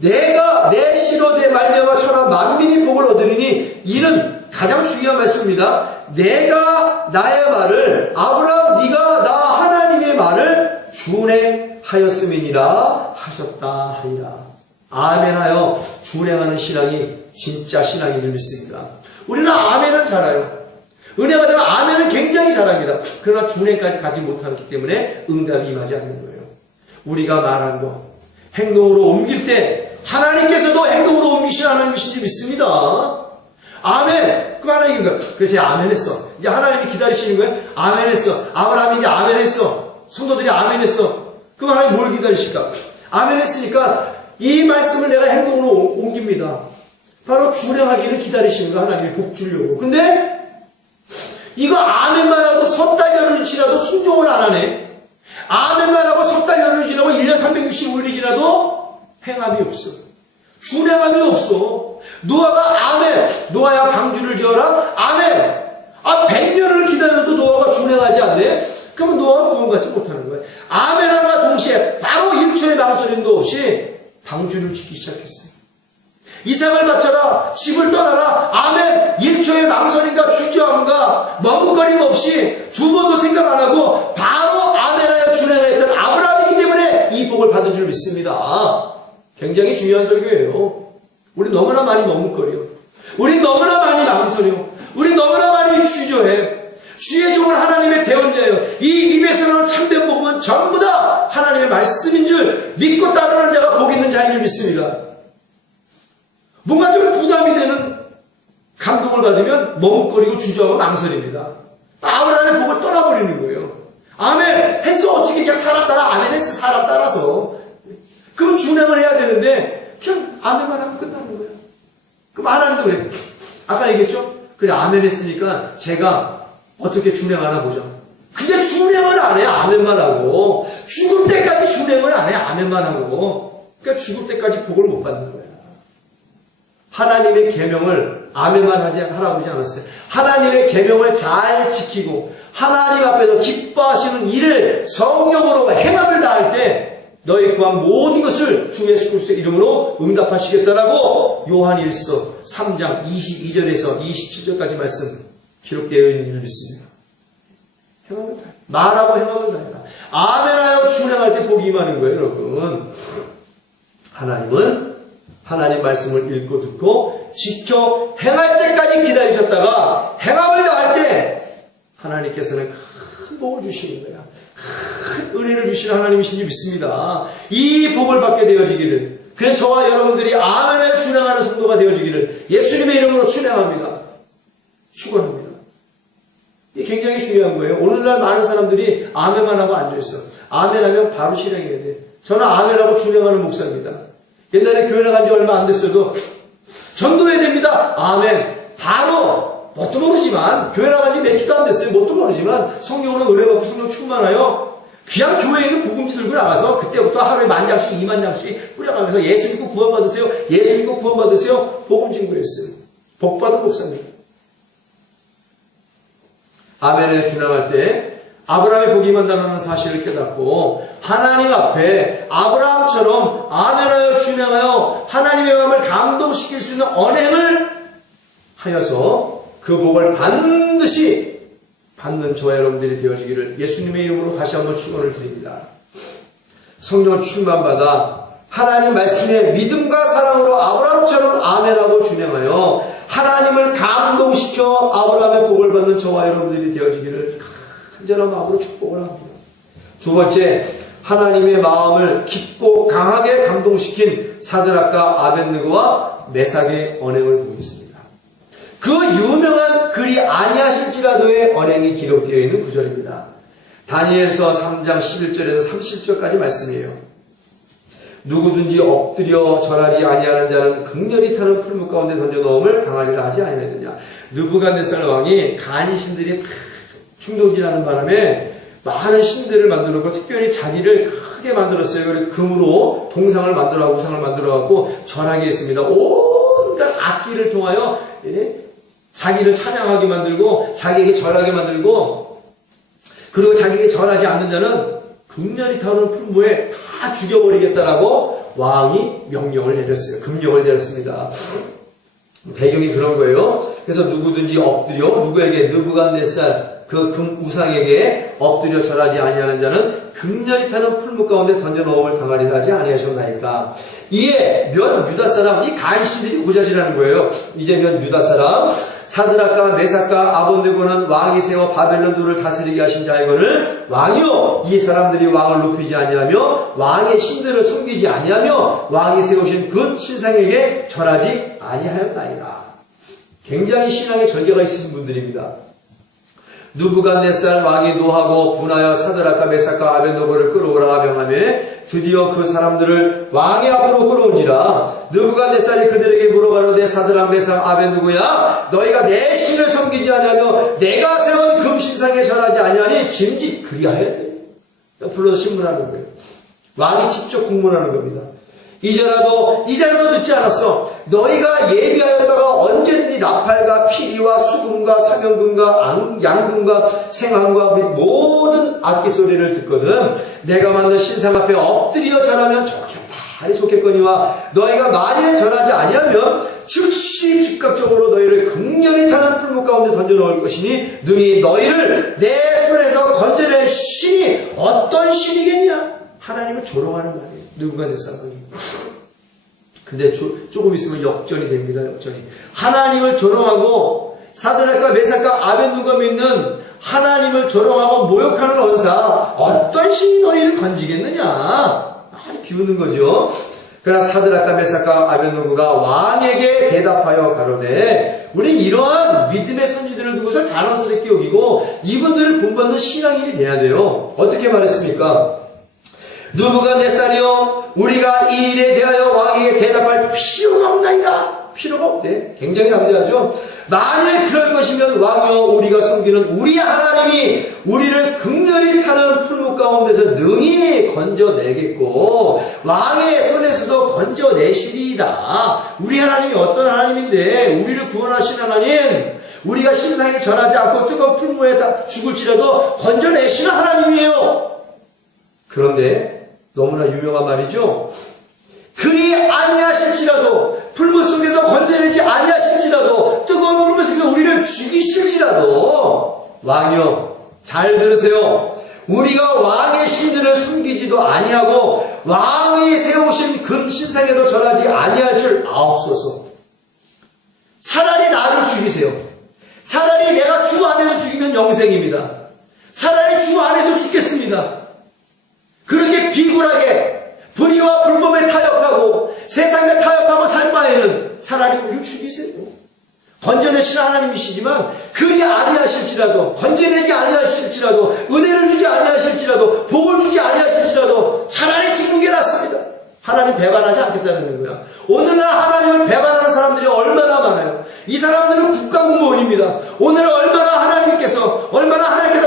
내가 내 시로 내 말미암아 천하 만민이 복을 얻으리니 이는 가장 중요한 말씀입니다. 내가 나의 말을 아브라함 네가 나 하나님의 말을 준행하였음이니라 하셨다 하리라. 아멘하여 준행하는 신앙이 진짜 신앙인 줄 믿습니다. 우리는 아멘은 잘해요. 은혜가 되면 아멘은 굉장히 잘합니다. 그러나 준행까지 가지 못하기 때문에 응답이 임하지 않는 거예요. 우리가 말한 거 행동으로 옮길 때 하나님께서도 행동으로 옮기시는 하나님이신지 믿습니다. 아멘. 그 하나님인가? 그래서 제가 아멘했어. 이제 하나님이 기다리시는 거예요. 아멘했어. 아브라함이 이제 아멘했어. 성도들이 아멘했어. 그럼 하나님 뭘 기다리실까? 아멘했으니까 이 말씀을 내가 행동으로 옮깁니다. 바로 준행하기를 기다리시는 거 하나님이 복 주려고. 근데 이거 아멘만 하고 석 달 열흘이 지나도 순종을 안 하네. 아멘만 하고 석 달 열흘이 지나고 1년 365일이 지나도 행함이 없어. 준행함이 없어. 노아가 아멘. 노아야 방주를 지어라. 아멘. 100년을 기다려도 노아가 준행하지 않네. 그러면 노아가 구원받지 못하는 거예요. 아멘함과 동시에 바로 1초의 망설임도 없이 방주를 짓기 시작했어요. 이삭을 바쳐라. 집을 떠나라. 아멘. 1초의 망설임과 주저함과 머뭇거림 없이 두 번도 생각 안 하고 바로 아멘하여 준행했던 아브라함이기 때문에 이 복을 받은 줄 믿습니다. 굉장히 중요한 설교예요. 우리 너무나 많이 머뭇거려. 우리 너무나 많이 망설여. 우리 너무나 많이 주저해. 주의 종은 하나님의 대언자예요. 이 입에서 나오는 참된 복은 전부 다 하나님의 말씀인 줄 믿고 따르는 자가 복 있는 자인 줄 믿습니다. 뭔가 좀 부담이 되는 감동을 받으면 머뭇거리고 주저하고 망설입니다. 아브라함의 복을 떠나버리는 거예요. 아멘 했어. 어떻게 그냥 사람 따라 아멘 했어. 사람 따라서. 그럼 준행을 해야 되는데 그냥 아멘만 하면 끝나는 거예요. 그럼 하나님도 그래. 아까 얘기했죠? 그래 아멘 했으니까 제가 어떻게 준행하나 보자. 근데 준행을 안 해. 아멘만 하고. 죽을 때까지 준행을 안 해. 아멘만 하고. 그러니까 죽을 때까지 복을 못 받는 거야. 하나님의 계명을 아멘만 하라고 하지 않았어요. 하나님의 계명을 잘 지키고 하나님 앞에서 기뻐하시는 일을 성령으로 행함을 다할 때 너희 구한 모든 것을 주 예수 그리스도의 이름으로 응답하시겠다라고 요한 1서 3장 22절에서 27절까지 말씀 기록되어 있는 줄 믿습니다. 행함을 다해. 말하고 행함을 다해라. 아멘하여 준행할 때 복이 임하는 거예요, 여러분. 하나님은 하나님 말씀을 읽고 듣고 지켜 행할 때까지 기다리셨다가 행함을 다할 때 하나님께서는 큰 복을 주시는 거야. 큰 은혜를 주시는 하나님이신지 믿습니다. 이 복을 받게 되어지기를, 그래서 저와 여러분들이 아멘하여 준행하는 성도가 되어지기를 예수님의 이름으로 준행합니다. 축원합니다. 이게 굉장히 중요한 거예요. 오늘날 많은 사람들이 아멘만 하고 앉아있어. 아멘하면 바로 실행해야 돼. 저는 아멘하고 준행하는 목사입니다. 옛날에 교회 나간 지 얼마 안 됐어도 전도해야 됩니다. 아멘. 바로 뭣도 모르지만 교회 나간 지 몇 주도 안 됐어요. 뭣도 모르지만 성경으로 은혜 받고 성령 충만하여 그냥 교회에 있는 복음지 들고 나가서 그때부터 하루에 10,000장씩 20,000장씩 뿌려가면서 예수 믿고 구원받으세요. 예수 믿고 구원받으세요. 복음 증거했어요. 복받은 목사입니다. 아멘에 준행할 때 아브라함의 복이 임한다는 사실을 깨닫고 하나님 앞에 아브라함처럼 아멘하여 준행하여 하나님의 마음을 감동시킬 수 있는 언행을 하여서 그 복을 반드시 받는 저와 여러분들이 되어지기를 예수님의 이름으로 다시 한번 축원을 드립니다. 성령 충만받아 하나님 말씀에 믿음과 사랑으로 아브라함처럼 아멘하고 준행하여 하나님을 감동시켜 아브라함의 복을 받는 저와 여러분들이 되어지기를 간절한 마음으로 축복을 합니다. 두 번째, 하나님의 마음을 깊고 강하게 감동시킨 사드락과 아벳느고와 메삭의 언행을 보겠습니다. 그 유명한 그리 아니하실지라도의 언행이 기록되어 있는 구절입니다. 다니엘서 3장 11절에서 30절까지 말씀이에요. 누구든지 엎드려 절하지 아니하는 자는 극렬히 타는 풀무 가운데 던져 넣음을 당하리라 하지 아니하느냐. 느부갓네살 왕이 간신들이 충동질하는 바람에 많은 신들을 만들었고 특별히 자기를 크게 만들었어요. 그래서 금으로 동상을 만들어가고 우상을 만들어갖고 절하게 했습니다. 온갖 악기를 통하여 자기를 찬양하게 만들고 자기에게 절하게 만들고, 그리고 자기에게 절하지 않는 자는 극렬히 타오르는 풀무에 다 죽여버리겠다라고 왕이 명령을 내렸어요. 금령을 내렸습니다. 배경이 그런 거예요. 그래서 누구든지 엎드려, 누구에게? 느부갓네살 그 금 우상에게 엎드려 절하지 아니하는 자는 극렬히 타는 풀무 가운데 던져 넣음을 당하리라 하지 아니하셨나이까. 이에 몇 유다 사람, 이 간신들이 고자질하는 거예요. 이제 몇 유다 사람, 사드락과 메삭과 아벳네고는 왕이 세워 바벨론도를 다스리게 하신 자이거늘 왕이요 이 사람들이 왕을 높이지 아니하며 왕의 신들을 섬기지 아니하며 왕이 세우신 그 신상에게 절하지 아니하였나이다. 굉장히 신앙의 절개가 있으신 분들입니다. 느부갓네살 왕이 노하고 분하여 사드락과 메삭과 아벳네고를 끌어오라 명하매 드디어 그 사람들을 왕의 앞으로 끌어온지라. 느부갓네살이 그들에게 물어가로되 사드락 메삭 아벳네고야 너희가 내 신을 섬기지 아니하며 내가 세운 금신상에 절하지 아니하니 짐짓 그리하였네. 불러서 신문하는 거예요. 왕이 직접 공문하는 겁니다. 이제라도 듣지 않았어. 너희가 예비하였다가 언제든지 나팔과 피리와 수금과 사명금과 양금과 생황과 및 모든 악기 소리를 듣거든 내가 만든 신상 앞에 엎드려 절하면 좋겠거니와 너희가 만일 절하지 아니하면 즉시 즉각적으로 너희를 극렬히 타는 풀무 가운데 던져 넣을 것이니 능히 너희를 내 손에서 건져낼 신이 어떤 신이겠냐. 하나님을 조롱하는 말이에요. 느부갓네살이. 근데 조금 있으면 역전이 됩니다. 역전이. 하나님을 조롱하고 사드락과 메삭과 아벳네고가 믿는 하나님을 조롱하고 모욕하는 언사 어떤 신이 너희를 건지겠느냐. 아주 비웃는 거죠. 그러나 사드락과 메삭과 아벳네고가 왕에게 대답하여 가로되 우리 이러한 믿음의 선지들을 두고서 자랑스럽게 여기고 이분들을 본받는 신앙인이 돼야 돼요. 어떻게 말했습니까? 느부갓네살이여 우리가 이 일에 대하여 왕에게 대답할 필요가 없나이다. 필요가 없대. 굉장히 담대하죠. 만일 그럴 것이면 왕이여 우리가 섬기는 우리 하나님이 우리를 극렬히 타는 풀무 가운데서 능히 건져내겠고 왕의 손에서도 건져내시리이다. 우리 하나님이 어떤 하나님인데 우리를 구원하신 하나님, 우리가 신상에 절하지 않고 뜨거운 풀무에 죽을지라도 건져내시는 하나님이에요. 그런데 너무나 유명한 말이죠. 그리 아니하실지라도 풀무 속에서 건져내지 아니하실지라도 뜨거운 풀무 속에서 우리를 죽이실지라도 왕이여 잘 들으세요. 우리가 왕의 신들을 숨기지도 아니하고 왕이 세우신 금 신상에도 절하지 아니할 줄 아옵소서. 차라리 나를 죽이세요. 차라리 내가 주 안에서 죽이면 영생입니다. 차라리 주 안에서 죽겠습니다. 그렇게 비굴하게 불의와 불법에 타협하고 세상에 타협하고 살 바에는 차라리 우리를 죽이세요. 건져내시는 하나님이시지만 그리 아니하실지라도 건져내지 아니하실지라도 은혜를 주지 아니하실지라도 복을 주지 아니하실지라도 차라리 죽는 게 낫습니다. 하나님 배반하지 않겠다는 거야. 오늘날 하나님을 배반하는 사람들이 얼마나 많아요. 이 사람들은 국가공무원입니다. 오늘은 얼마나 하나님께서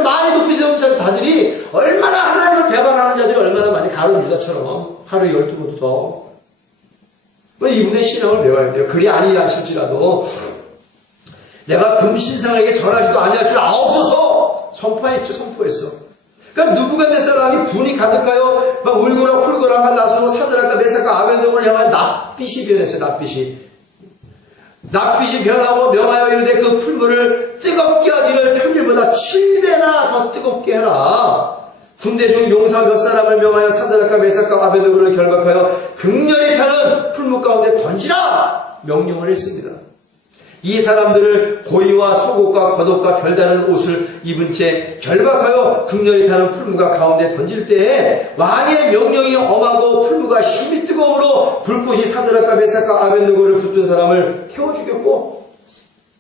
많이 높이 세운 자들이 얼마나 하나님을 배반하는 자들이 얼마나 많이 가룟 유다처럼 하루에 12번도 더. 이분의 신앙을 배워야 돼요. 그리 아니하실지라도 내가 금신상에게 절하지도 아니할 줄 아옵소서 선포했어. 그러니까 느부갓네살 왕이 분이 가득하여 막 울거나 풀거나 막 나서 사드락과 메삭과 아벳네고를 향한 낯빛이 변했어요. 낯빛이 변하고 명하여 이르되 그 풀무를 뜨겁게 하기를 평일보다 7배나 더 뜨겁게 해라. 군대 중 용사 몇 사람을 명하여 사드락과 메삭과 아벳네고를 결박하여 극렬히 타는 풀무 가운데 던지라 명령을 했습니다. 이 사람들을 고이와 속옷과 겉옷과 별다른 옷을 입은 채 결박하여 극렬히 타는 풀무가 가운데 던질 때에 왕의 명령이 엄하고 풀무가 힘이 뜨거움으로 불꽃이 사드락과 메삭과 아벳네고를 붙든 사람을 태워 죽였고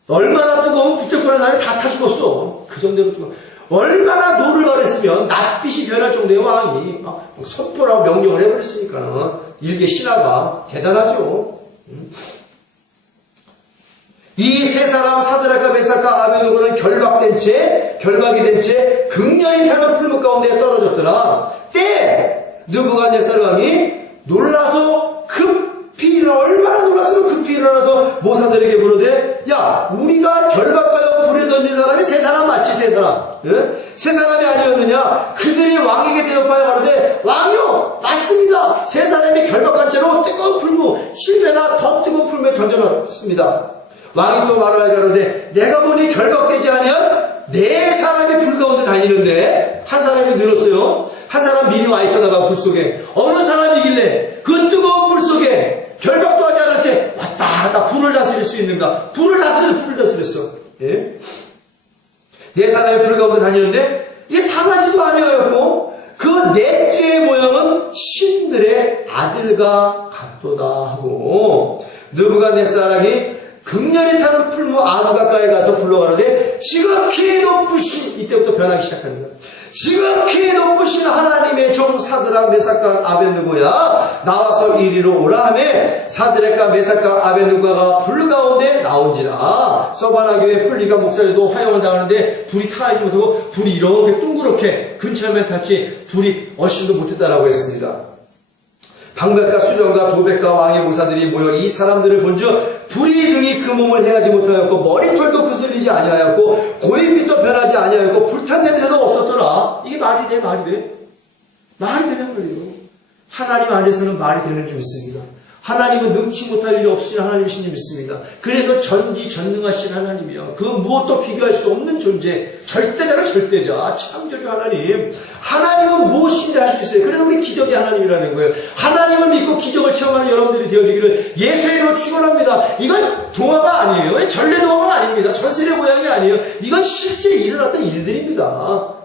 얼마나 뜨거운 붙잡고는 사람이 다 타 죽었어. 그 정도로 뜨거워. 얼마나 노를 말했으면 낯빛이 변할 정도의 왕이 선포라고 명령을 해버렸으니까 일개 신하가 대단하죠. 이 세 사람 사드락과 메삭과 아벳네고는 결박이 된 채 극렬히 타는 풀무 가운데 떨어졌더라. 때 느부갓네살 왕이 놀라서 얼마나 놀랐으면 급히 일어나서 모사들에게 물으되 야 우리가 결박하여 불에 던진 사람이 세 사람 맞지? 세 사람 세 사람이 아니었느냐? 그들이 왕에게 대답하여 가로되 왕이요 맞습니다. 세 사람이 결박한 채로 뜨거운 풀무 7배나 더 뜨거운 풀무에 던져놨습니다. 왕이 또 말하여 가로되 내가 보니 결박되지 아니한 네 사람이 불 가운데 다니는데 한 사람이 늘었어요. 한 사람 미리 와 있어다가 불 속에 어느 사람이길래 그 뜨거운 불 속에 결박도 하지 않은 채 왔다 갔다 불을 다스릴 수 있는가? 불을 다스렸어. 예? 네 사람이 불 가운데 다니는데 이게 상하지도 아니었고 그 넷째의 모양은 신들의 아들과 같도다 하고 느부갓네살이 극렬히 타는 풀무 아두 가까이 가서 불러가는데 지극히 높으신 이때부터 변하기 시작합니다. 지극히 높으신 하나님의 종 사드락 메삭과 아벳느고야 나와서 이리로 오라 하매 사드락과 메삭과 아벳느고가 불 가운데 나온지라. 서바나 교회 폴리가 목사님도 화형을 당하는데 불이 타지 못하고 불이 이렇게 둥그렇게 근처에만 탔지 불이 얼씬도 못했다라고 했습니다. 방백과 수령과 도백과 왕의 모사들이 모여 이 사람들을 본즉 불이 등이 그 몸을 해하지 못하였고 머리털도 그슬리지 아니하였고 고인빛도 변하지 아니하였고 불탄 냄새도 없었더라. 이게 말이 돼? 말이 돼? 말이 되는 거예요. 하나님 안에서는 말이 되는 줄 믿습니다. 하나님은 능치 못할 일이 없으신 하나님이신 줄 믿습니다. 그래서 전지전능하신 하나님이요. 그 무엇도 비교할 수 없는 존재, 절대자는 절대자, 창조주 하나님. 하나님은 무엇인지 할 수 있어요. 그래서 우리 기적의 하나님이라는 거예요. 하나님을 믿고 기적을 체험하는 여러분들이 되어지기를 예수의 이름으로 축원합니다. 이건 동화가 아니에요. 전래 동화가 아닙니다. 전설의 모양이 아니에요. 이건 실제 일어났던 일들입니다.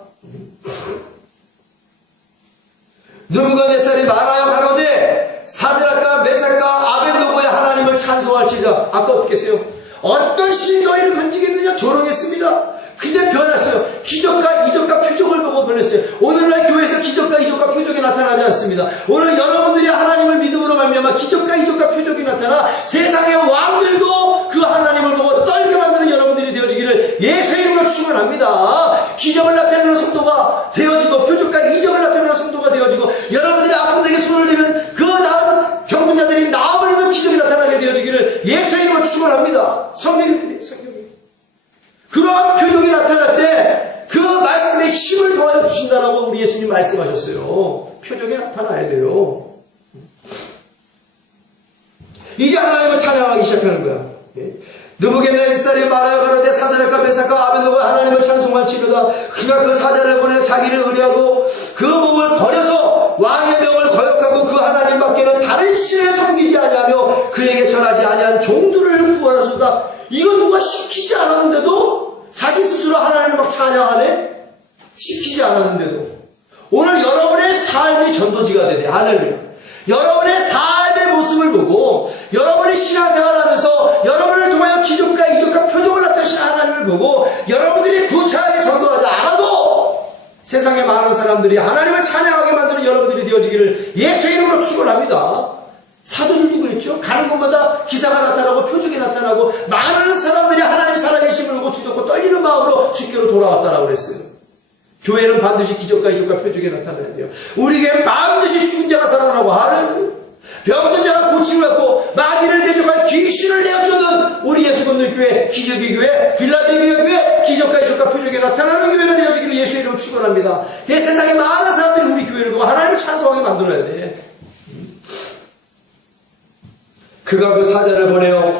느부갓네살이 말하여 가로되 사드락과 메삭과 아벳느고의 하나님을 찬송할지라. 아까 어떻게 했어요? 어떤 신이 너희를 건지겠느냐? 조롱했습니다. 근데 변했어요. 기적과 이적과 표적을 보고 변했어요. 오늘날 교회에서 기적과 이적과 표적이 나타나지 않습니다. 오늘 여러분들이 하나님을 믿음으로 말미암아 기적과 이적과 표적이 나타나 세상의 왕들도 그 하나님을 보고 떨게 만드는 여러분들이 되어지기를 예수의 이름으로 축원합니다. 기적을 나타내는 성도가 되어지고 표적과 이적을 나타내는 성도가 되어지고 여러분들이 아픈 데에 손을 대면 그 나은 병든자들이 나아버리는 기적이 나타나게 되어지기를 예수의 이름으로 축원합니다. 성경이 그렇게 돼요. 성경이. 그러한 표적이 나타날 때 그 말씀에 힘을 더하여 주신다라고 우리 예수님 말씀하셨어요. 표적이 나타나야 돼요. 이제 하나님을 찬양하기 시작하는 거야. 느부갓네살이 말하여 가로되 사드락과 메삭과 아벳느고가 하나님을 찬송할지로다. 그가 그 사자를 보내 자기를 의뢰하고 그 몸을 버려서 왕의 명을 거역하고 그 하나님 밖에는 다른 신을 섬기지 아니하며 그에게 절하지 아니한 종들을 구원하소다. 이거 누가 시키지 않았는데도 자기 스스로 하나님을 막 찬양하네? 시키지 않았는데도. 오늘 여러분의 삶이 전도지가 되네. 할렐루야. 여러분의 삶의 모습을 보고 여러분이 신앙생활하면서 여러분을 통하여 기적과 이적과 표적을 나타내신 하나님을 보고 여러분들이 구차하게 전도하지 않아도 세상에 많은 사람들이 하나님을 찬양하게 만드는 여러분들이 되어지기를 예수의 이름으로 축원합니다. 사도들도 그랬죠. 가는 곳마다 기사가 나타나고 표적이 나타나고 많은 사람들이 하나님 살아계심을 보고 두렵고 떨리는 마음으로 주께로 돌아왔다라고 그랬어요. 교회는 반드시 기적과 이적과 표적이 나타나야 돼요. 우리에게 반드시 죽은 자가 살아나고 하는 병든 자가 고침을 받고 마귀를 대적한 귀신을 내어쫓는 우리 예수 믿는 교회, 기적의 교회, 빌라델비아 교회, 기적과 이적과 표적이 나타나는 교회가 되어지기를 예수의 이름으로 축원합니다. 이 세상에 많은 사람들이 우리 교회를 보고 하나님을 찬송하게 만들어야 돼. 그가 그 사자를 보내어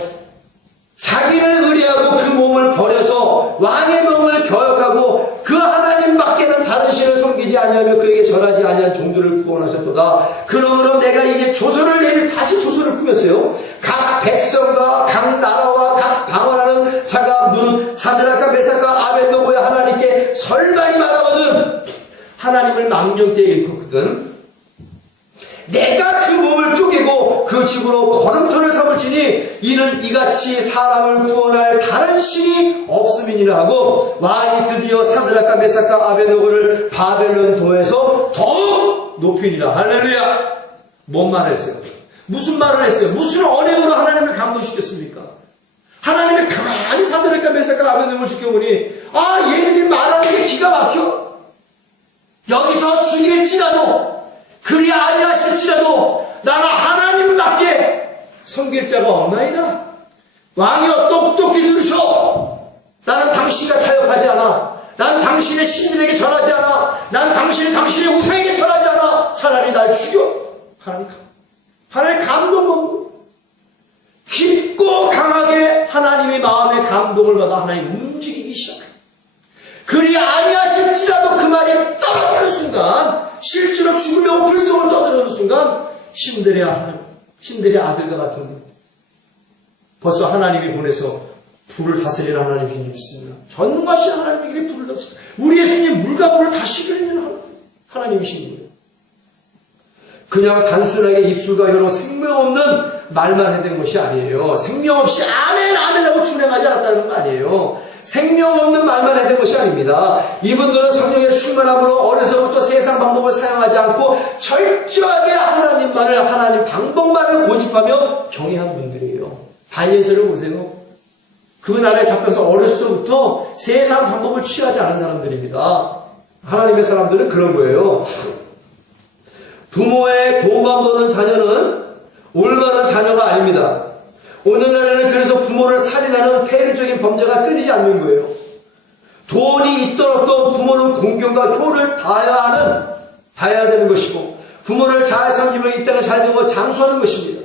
자기를 의뢰하고 그 몸을 버려서 왕의 명을 거역하고 그 하나님 밖에는 다른 신을 섬기지 아니하며 그에게 절하지 아니한 종들을 구원하셨도다. 그러므로 내가 이제 조선을 내리 다시 조선을 꾸몄어요. 각 백성과 각 나라와 각 방언하는 자가 무릇 사드락과 메삭과 아벳느고의 하나님께 설만이 말하거든. 하나님을 망령되이 일컫거든. 내가 그 몸을 쪼개고 그 집으로 걸음터를 삼을지니 이는 이같이 사람을 구원할 다른 신이 없음이니라 하고 왕이 드디어 사드락과 메삭과 아벳느고를 바벨론 도에서 더욱 높이니라. 할렐루야. 뭔 말을 했어요? 무슨 말을 했어요? 무슨 언행으로 하나님을 감동시켰습니까? 하나님이 가만히 사드락과 메삭과 아벳느고를 지켜보니 얘네들이 말하는 게 기가 막혀. 여기서 죽일지라도 그리 아니하실지라도 나는 하나님밖에 섬길 자가 없나이다. 왕이여 똑똑히 들으셔. 나는 당신과 타협하지 않아. 난 당신의 신들에게 절하지 않아. 난 당신의 우상에게 절하지 않아. 차라리 날 죽여. 하나님 감동 먹고 깊고 강하게 하나님의 마음의 감동을 받아 하나님 움직이기 시작해. 실제로 죽으며 불성을 떠드는 순간 신들의 아들과 같은 분. 벌써 하나님이 보내서 불을 다스리는 하나님이신 줄 믿습니다. 전능하신 하나님에게 불을 다스리는 우리 예수님 물과 불을 다스리는 하나님이신 거예요. 그냥 단순하게 입술과 혀로 생명 없는 말만 해댄 것이 아니에요. 생명 없이 아멘 아멘 하고 준행하지 않았다는 거 아니에요. 생명 없는 말만 해댄 것이 아닙니다. 이분들은 성령의 충만함으로 어려서부터 세상 방법을 사용하지 않고 철저하게 하나님만을, 하나님 방법만을 고집하며 경외한 분들이에요. 다니엘서를 보세요. 그 나라에 잡혀서 어렸을 때부터 세상 방법을 취하지 않은 사람들입니다. 하나님의 사람들은 그런 거예요. 부모의 돈만 버는 자녀는 올바른 자녀가 아닙니다. 오늘날에는 그래서 부모를 살인하는 폐륜적인 범죄가 끊이지 않는 거예요. 돈이 있던 없던 부모는 공경과 효를 다해야 되는 것이고, 부모를 잘 섬기며 이 땅에 잘 되고 장수하는 것입니다.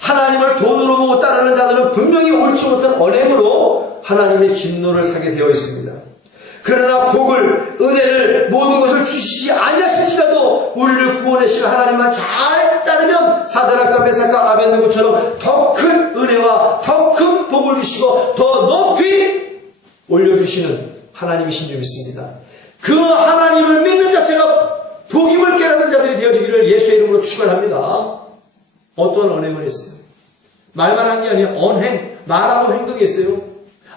하나님을 돈으로 보고 따르는 자들은 분명히 옳지 못한 언행으로 하나님의 진노를 사게 되어 있습니다. 그러나 복을, 은혜를, 모든 것을 주시지 아니하실지라도 우리를 구원하시는 하나님만 잘 따르면 사드락과 메삭과 아벤느고처럼 더 큰 은혜와 더 큰 복을 주시고 더 높이 올려주시는 하나님이신 줄 믿습니다. 그 하나님을 믿는 자체가 복임을 깨닫는 자들이 되어지기를 예수의 이름으로 축원합니다. 어떤 언행을 했어요? 말만 한 게 아니라 언행, 말하고 행동했어요.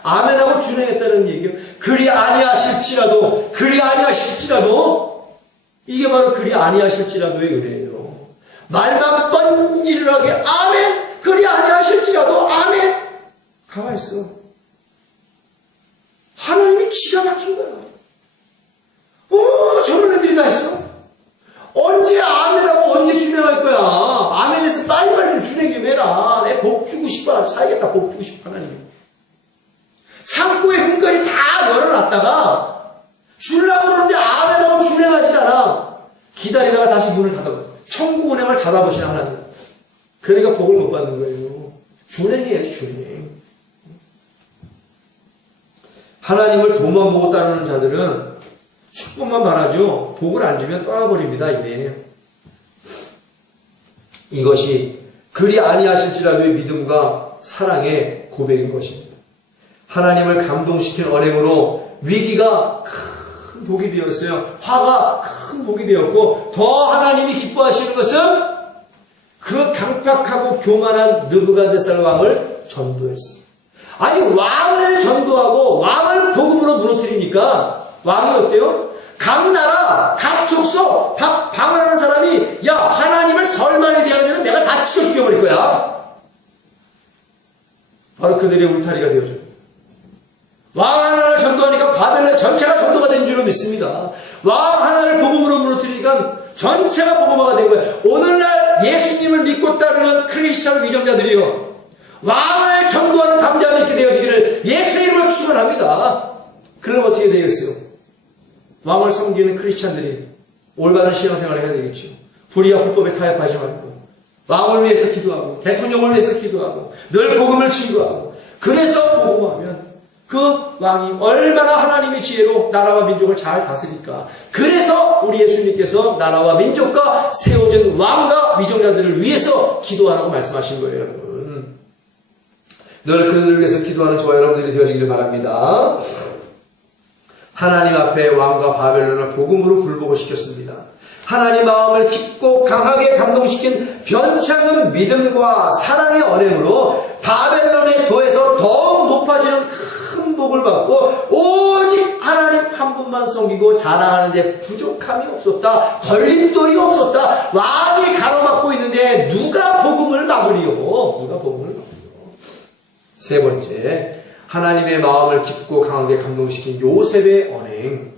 아멘하고 준행했다는 얘기예요. 그리 아니하실지라도 이게 바로 그리 아니하실지라도의 은혜예요. 말만 뻔질하게 아멘, 그리 아니하실지라도 아멘. 가만히 있어. 하나님이 기가 막힌 거야. 저런 애들이 다 있어. 언제 아멘하고 언제 준행할 거야. 아멘에서 빨리빨리 준행 좀 해라. 내 복 주고 싶어. 살겠다. 복 주고 싶어. 하나님. 창고에 문까지 다 열어놨다가 주려고 그러는데 아멘하고 준행하지 않아. 기다리다가 다시 문을 닫아버려. 천국 은행을 닫아보시는 하나님. 그러니까 복을 못 받는 거예요. 준행이에요. 준행. 하나님을 돈만 보고 따르는 자들은 축복만 바라죠. 복을 안 주면 떠나버립니다. 이것이 그리 아니하실지라도의 믿음과 사랑의 고백인 것입니다. 하나님을 감동시킨 언행으로 위기가 큰 복이 되었어요. 화가 큰 복이 되었고, 더 하나님이 기뻐하시는 것은 그 강팍하고 교만한 느부갓네살 왕을 전도했어요. 아니, 왕을 전도하고 왕을 복음으로 무너뜨리니까 왕이 어때요? 각 나라, 각 족속, 방언하는 사람이 야, 하나님을 설만이 대하는 데는 내가 다 치워 죽여버릴 거야. 바로 그들의 울타리가 되어줘요. 왕 하나를 전도하니까 바벨론 전체가 전도가 된 줄로 믿습니다. 왕 하나를 복음으로 무너뜨리니까 전체가 복음화가 된 거예요. 오늘날 예수님을 믿고 따르는 크리스천 위정자들이요, 왕을 전도하는 담대함이 있게 되어지기를 예수의 이름으로 축원합니다. 그럼 어떻게 되겠어요? 왕을 섬기는 크리스찬들이 올바른 신앙생활을 해야 되겠죠. 불의와 불법에 타협하지 말고 왕을 위해서 기도하고 대통령을 위해서 기도하고 늘 복음을 증거하고, 그래서 복음하면 그 왕이 얼마나 하나님의 지혜로 나라와 민족을 잘 다스릴까. 그래서 우리 예수님께서 나라와 민족과 세워진 왕과 위정자들을 위해서 기도하라고 말씀하신 거예요. 여러분, 늘 그들을 위해서 기도하는 저와 여러분들이 되어지기를 바랍니다. 하나님 앞에 왕과 바벨론을 복음으로 굴복을 시켰습니다. 하나님 마음을 깊고 강하게 감동시킨 변찮은 믿음과 사랑의 언행으로 바벨론의 도에서 더욱 높아지는 큰 복을 받고, 오직 하나님 한 분만 섬기고 자랑하는 데 부족함이 없었다. 걸림돌이 없었다. 왕이 가로막고 있는데 누가 복음을 막으리요? 세 번째, 하나님의 마음을 깊고 강하게 감동시킨 요셉의 언행.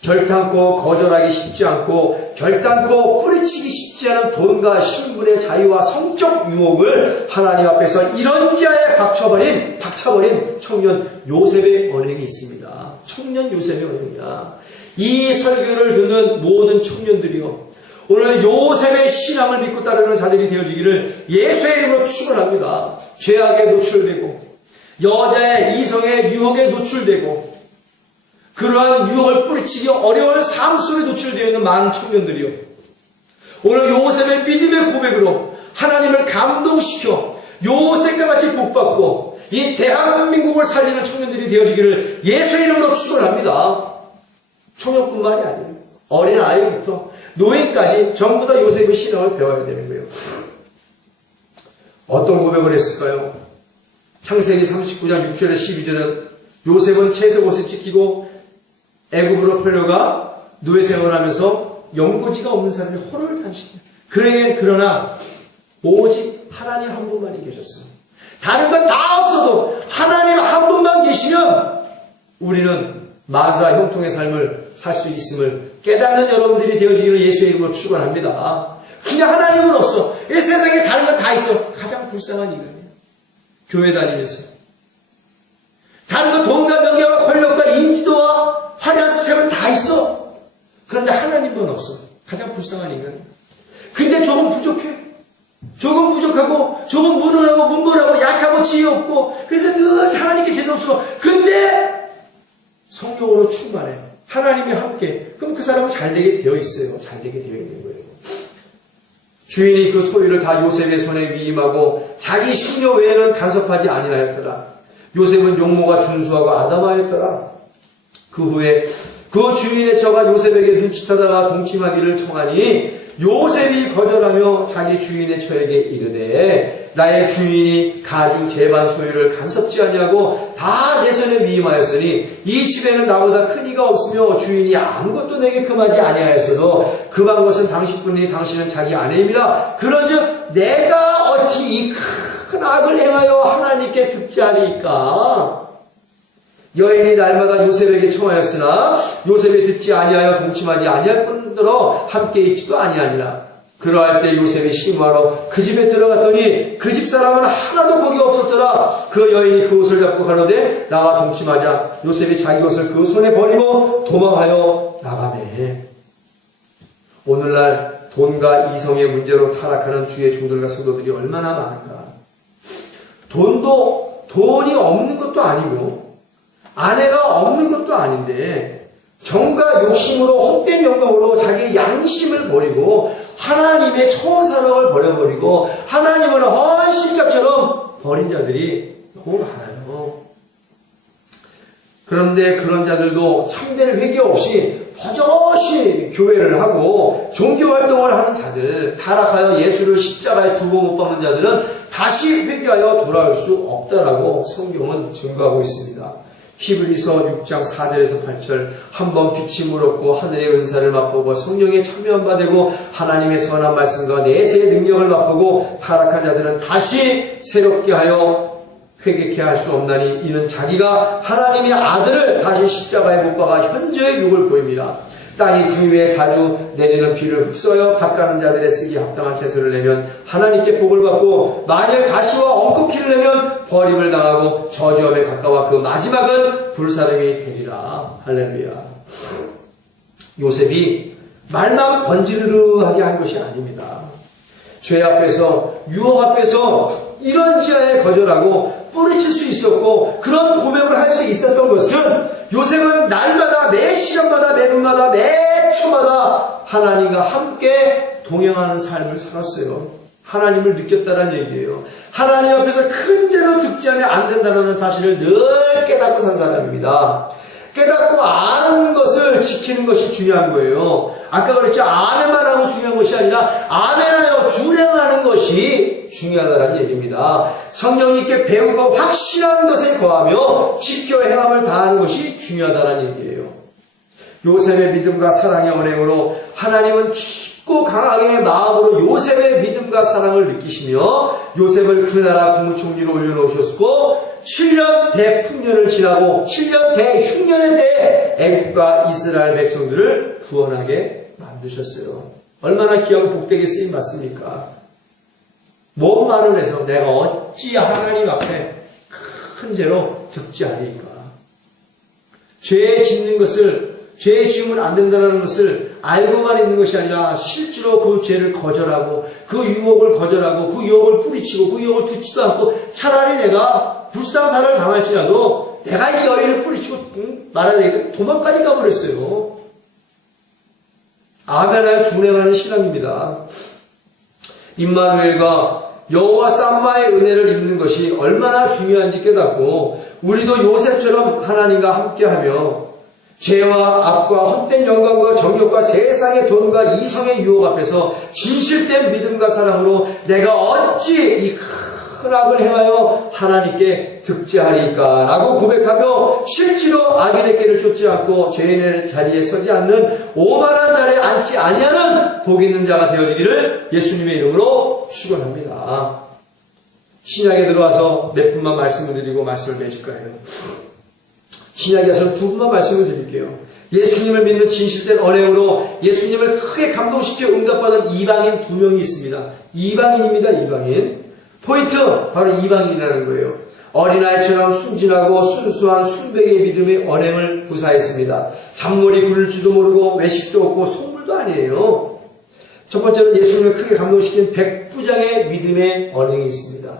결단코 거절하기 쉽지 않고 결단코 뿌리치기 쉽지 않은 돈과 신분의 자유와 성적 유혹을 하나님 앞에서 이런지하에 박쳐버린 청년 요셉의 언행이 있습니다. 청년 요셉의 언행이야. 이 설교를 듣는 모든 청년들이요, 오늘 요셉의 신앙을 믿고 따르는 자들이 되어지기를 예수의 이름으로 축원합니다. 죄악에 노출되고 여자의 이성의 유혹에 노출되고 그러한 유혹을 뿌리치기 어려운 삶 속에 노출되어 있는 많은 청년들이요. 오늘 요셉의 믿음의 고백으로 하나님을 감동시켜 요셉과 같이 복받고 이 대한민국을 살리는 청년들이 되어지기를 예수의 이름으로 축원합니다. 청년뿐만이 아니에요. 어린 아이부터 노인까지 전부 다 요셉의 신앙을 배워야 되는 거예요. 어떤 고백을 했을까요? 창세기 39장 6절에 12절은 요셉은 채색 옷을 찢기고 애굽으로 풀려가 노예 생활을 하면서 연고지가 없는 사람이 호를 당시다. 그러나 오직 하나님 한 분만이 계셨어요. 다른 건 다 없어도 하나님 한 분만 계시면 우리는 만사 형통의 삶을 살 수 있음을 깨닫는 여러분들이 되어지기를 예수의 이름으로 축원합니다. 그냥 하나님은 없어. 이 세상에 다른 건 다 있어. 가장 불쌍한 인간이에요. 교회 다니면서 다른 건 돈과 명예와 권력과 인지도와 화려한 스펙은 다 있어. 그런데 하나님만 없어. 가장 불쌍한 인간이에요. 근데 조금 부족해. 조금 부족하고 조금 무능하고 문벌하고 약하고 지혜 없고 그래서 늘 하나님께 죄송스러워. 근데 성령으로 충만해. 하나님이 함께. 그럼 그 사람은 잘되게 되어 있어요. 잘되게 되어 있는 거예요. 주인이 그 소유를 다 요셉의 손에 위임하고 자기 식료 외에는 간섭하지 아니하였더라. 요셉은 용모가 준수하고 아담하였더라. 그 후에 그 주인의 처가 요셉에게 눈치타다가 동침하기를 청하니 요셉이 거절하며 자기 주인의 처에게 이르되 나의 주인이 가죽 제반 소유를 간섭지 아니하고 다 내 손에 위임하였으니 이 집에는 나보다 큰 이가 없으며 주인이 아무것도 내게 금하지 아니하였어도 금한 것은 당신뿐이니 당신은 자기 아내임이라. 그런즉 내가 어찌 이 큰 악을 행하여 하나님께 득지하리까. 여인이 날마다 요셉에게 청하였으나 요셉이 듣지 아니하여 동침하지 아니할 뿐더러 함께 있지도 아니하니라. 그러할 때 요셉이 심하러 그 집에 들어갔더니 그 집 사람은 하나도 거기 없었더라. 그 여인이 그 옷을 잡고 가로되 나와 동침하자. 요셉이 자기 옷을 그 손에 버리고 도망하여 나가네. 오늘날 돈과 이성의 문제로 타락하는 주의 종들과 성도들이 얼마나 많은가. 돈이 없는 것도 아니고 아내가 없는 것도 아닌데 정과 욕심으로 헛된 영광으로 자기의 양심을 버리고 하나님의 처음 사랑을 버려버리고 하나님을 헌신자처럼 버린 자들이 너무 많아요. 그런데 그런 자들도 참된 회개 없이 버젓이 교회를 하고 종교활동을 하는 자들, 타락하여 예수를 십자가에 두고 못 박는 자들은 다시 회개하여 돌아올 수 없다라고 성경은 증거하고 있습니다. 히브리서 6장 4절에서 8절 한번 빛이 물었고 하늘의 은사를 맛보고 성령에 참여한 바 되고 하나님의 선한 말씀과 내세의 능력을 맛보고 타락한 자들은 다시 새롭게 하여 회개케 할 수 없나니 이는 자기가 하나님의 아들을 다시 십자가에 못 박아 현저의 욕을 보입니다. 땅이 그 위에 자주 내리는 비를 흡수하여 밭가는 자들의 쓰기에 합당한 채소를 내면 하나님께 복을 받고 만일 가시와 엉겅퀴를 내면 버림을 당하고 저주함에 가까워 그 마지막은 불사름이 되리라. 할렐루야. 요셉이 말만 번지르르하게 한 것이 아닙니다. 죄 앞에서 유혹 앞에서 이런 지하에 거절하고 뿌리칠 수 있었고 그런 고백을 할 수 있었던 것은 요셉은 날마다 매 시간마다 매 분마다 매 초마다 하나님과 함께 동행하는 삶을 살았어요. 하나님을 느꼈다는 얘기예요. 하나님 앞에서 큰 죄로 득지하면 안 된다는 사실을 늘 깨닫고 산 사람입니다. 깨닫고 아는 것을 지키는 것이 중요한 거예요. 아까 그랬죠. 아멘만 하고 중요한 것이 아니라 아멘하여 준행하는 것이 중요하다는 얘기입니다. 성령님께 배우고 확실한 것에 거하며 지켜 행함을 다하는 것이 중요하다는 얘기예요. 요셉의 믿음과 사랑의 언행으로 하나님은 깊고 강하게 마음으로 요셉의 믿음과 사랑을 느끼시며 요셉을 그 나라 국무총리로 올려놓으셨고 7년 대풍년을 지나고 7년 대흉년의 때에 애국과 이스라엘 백성들을 구원하게 만드셨어요. 얼마나 귀하고 복되게 쓰임 받습니까? 뭔 말을 해서 내가 어찌 하나님 앞에 큰 죄로 득지하리까? 죄 짓는 것을, 죄 지으면 안 된다는 것을 알고만 있는 것이 아니라 실제로 그 죄를 거절하고 그 유혹을 거절하고 그 유혹을 뿌리치고 그 유혹을 듣지도 않고 차라리 내가 불상사를 당할지라도 내가 이 여인을 뿌리치고 말아야 되겠다. 도망까지 가버렸어요. 아멘하여 중행하는 신앙입니다. 임마누엘과 여호와 쌈마의 은혜를 입는 것이 얼마나 중요한지 깨닫고 우리도 요셉처럼 하나님과 함께하며 죄와 악과 헛된 영광과 정욕과 세상의 돈과 이성의 유혹 앞에서 진실된 믿음과 사랑으로 내가 어찌 이 큰 악을 행하여 하나님께 득죄하리까 라고 고백하며 실제로 악인의 길을 쫓지 않고 죄인의 자리에 서지 않는 오만한 자리에 앉지 아니하는 복 있는 자가 되어지기를 예수님의 이름으로 축원합니다. 신약에 들어와서 몇 분만 말씀을 드리고 말씀을 맺을 거예요. 신약에서 두 분만 말씀을 드릴게요. 예수님을 믿는 진실된 언행으로 예수님을 크게 감동시켜 응답받은 이방인 2명이 있습니다. 이방인입니다. 이방인. 포인트 바로 이방인이라는 거예요. 어린아이처럼 순진하고 순수한 순백의 믿음의 언행을 구사했습니다. 잔머리 굴릴지도 모르고 외식도 없고 속물도 아니에요. 첫 번째로 예수님을 크게 감동시킨 백부장의 믿음의 언행이 있습니다.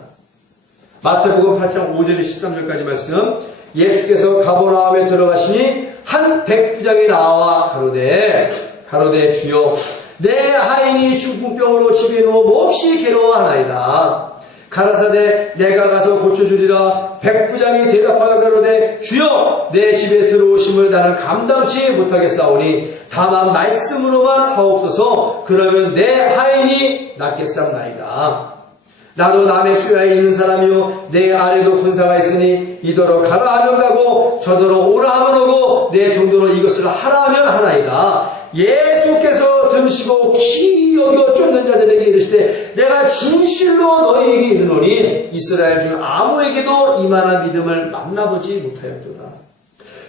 마태복음 8장 5절 13절까지 말씀. 예수께서 가버나움에 들어가시니 한 백부장이 나와 가로되 주여 내 하인이 중풍병으로 집에 누워 몹시 괴로워하나이다. 가라사대 내가 가서 고쳐주리라. 백부장이 대답하여 가로되 주여 내 집에 들어오심을 나는 감당치 못하겠사오니 다만 말씀으로만 하옵소서. 그러면 내 하인이 낫겠사옵나이다. 나도 남의 수야에 있는 사람이요 내 아래도 군사가 있으니 이더러 가라 하면 가고 저더러 오라 하면 오고 내 정도로 이것을 하라 하면 하나이다. 예수께서 등시고 키 여겨 쫓는 자들에게 이르시되 내가 진실로 너희에게 이르노니 이스라엘 중 아무에게도 이만한 믿음을 만나보지 못하였도다.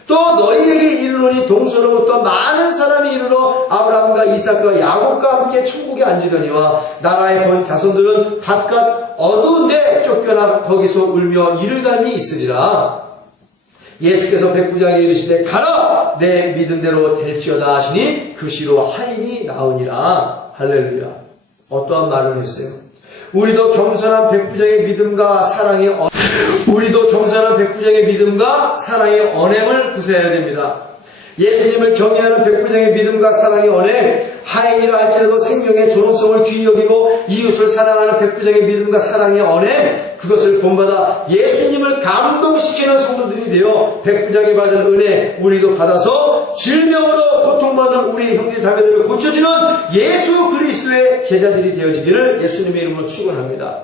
또 너희에게 이르노니 동서로부터 많은 사람이 이르러 아브라함과 이삭과 야곱과 함께 천국에 앉으려니와 나라의 본 자손들은 바깥 어두운 데 쫓겨나 거기서 울며 이를감이 있으리라. 예수께서 백부장에게 이르시되 가라 내 믿음대로 될지어다 하시니 그 시로 하인이 나오니라. 할렐루야. 어떠한 말을 했어요? 우리도 겸손한 백부장의 믿음과 사랑의 언행을 구사해야 됩니다. 예수님을 경외하는 백부장의 믿음과 사랑의 언행, 하인이라 할지라도 생명의 존엄성을 귀히 여기고 이웃을 사랑하는 백부장의 믿음과 사랑의 언행, 그것을 본받아 예수님을 감동시키는 성도들이 되어 백부장이 받은 은혜 우리도 받아서 질병으로 고통받는 우리 형제 자매들을 고쳐주는 예수 그리스도의 제자들이 되어지기를 예수님의 이름으로 축원합니다.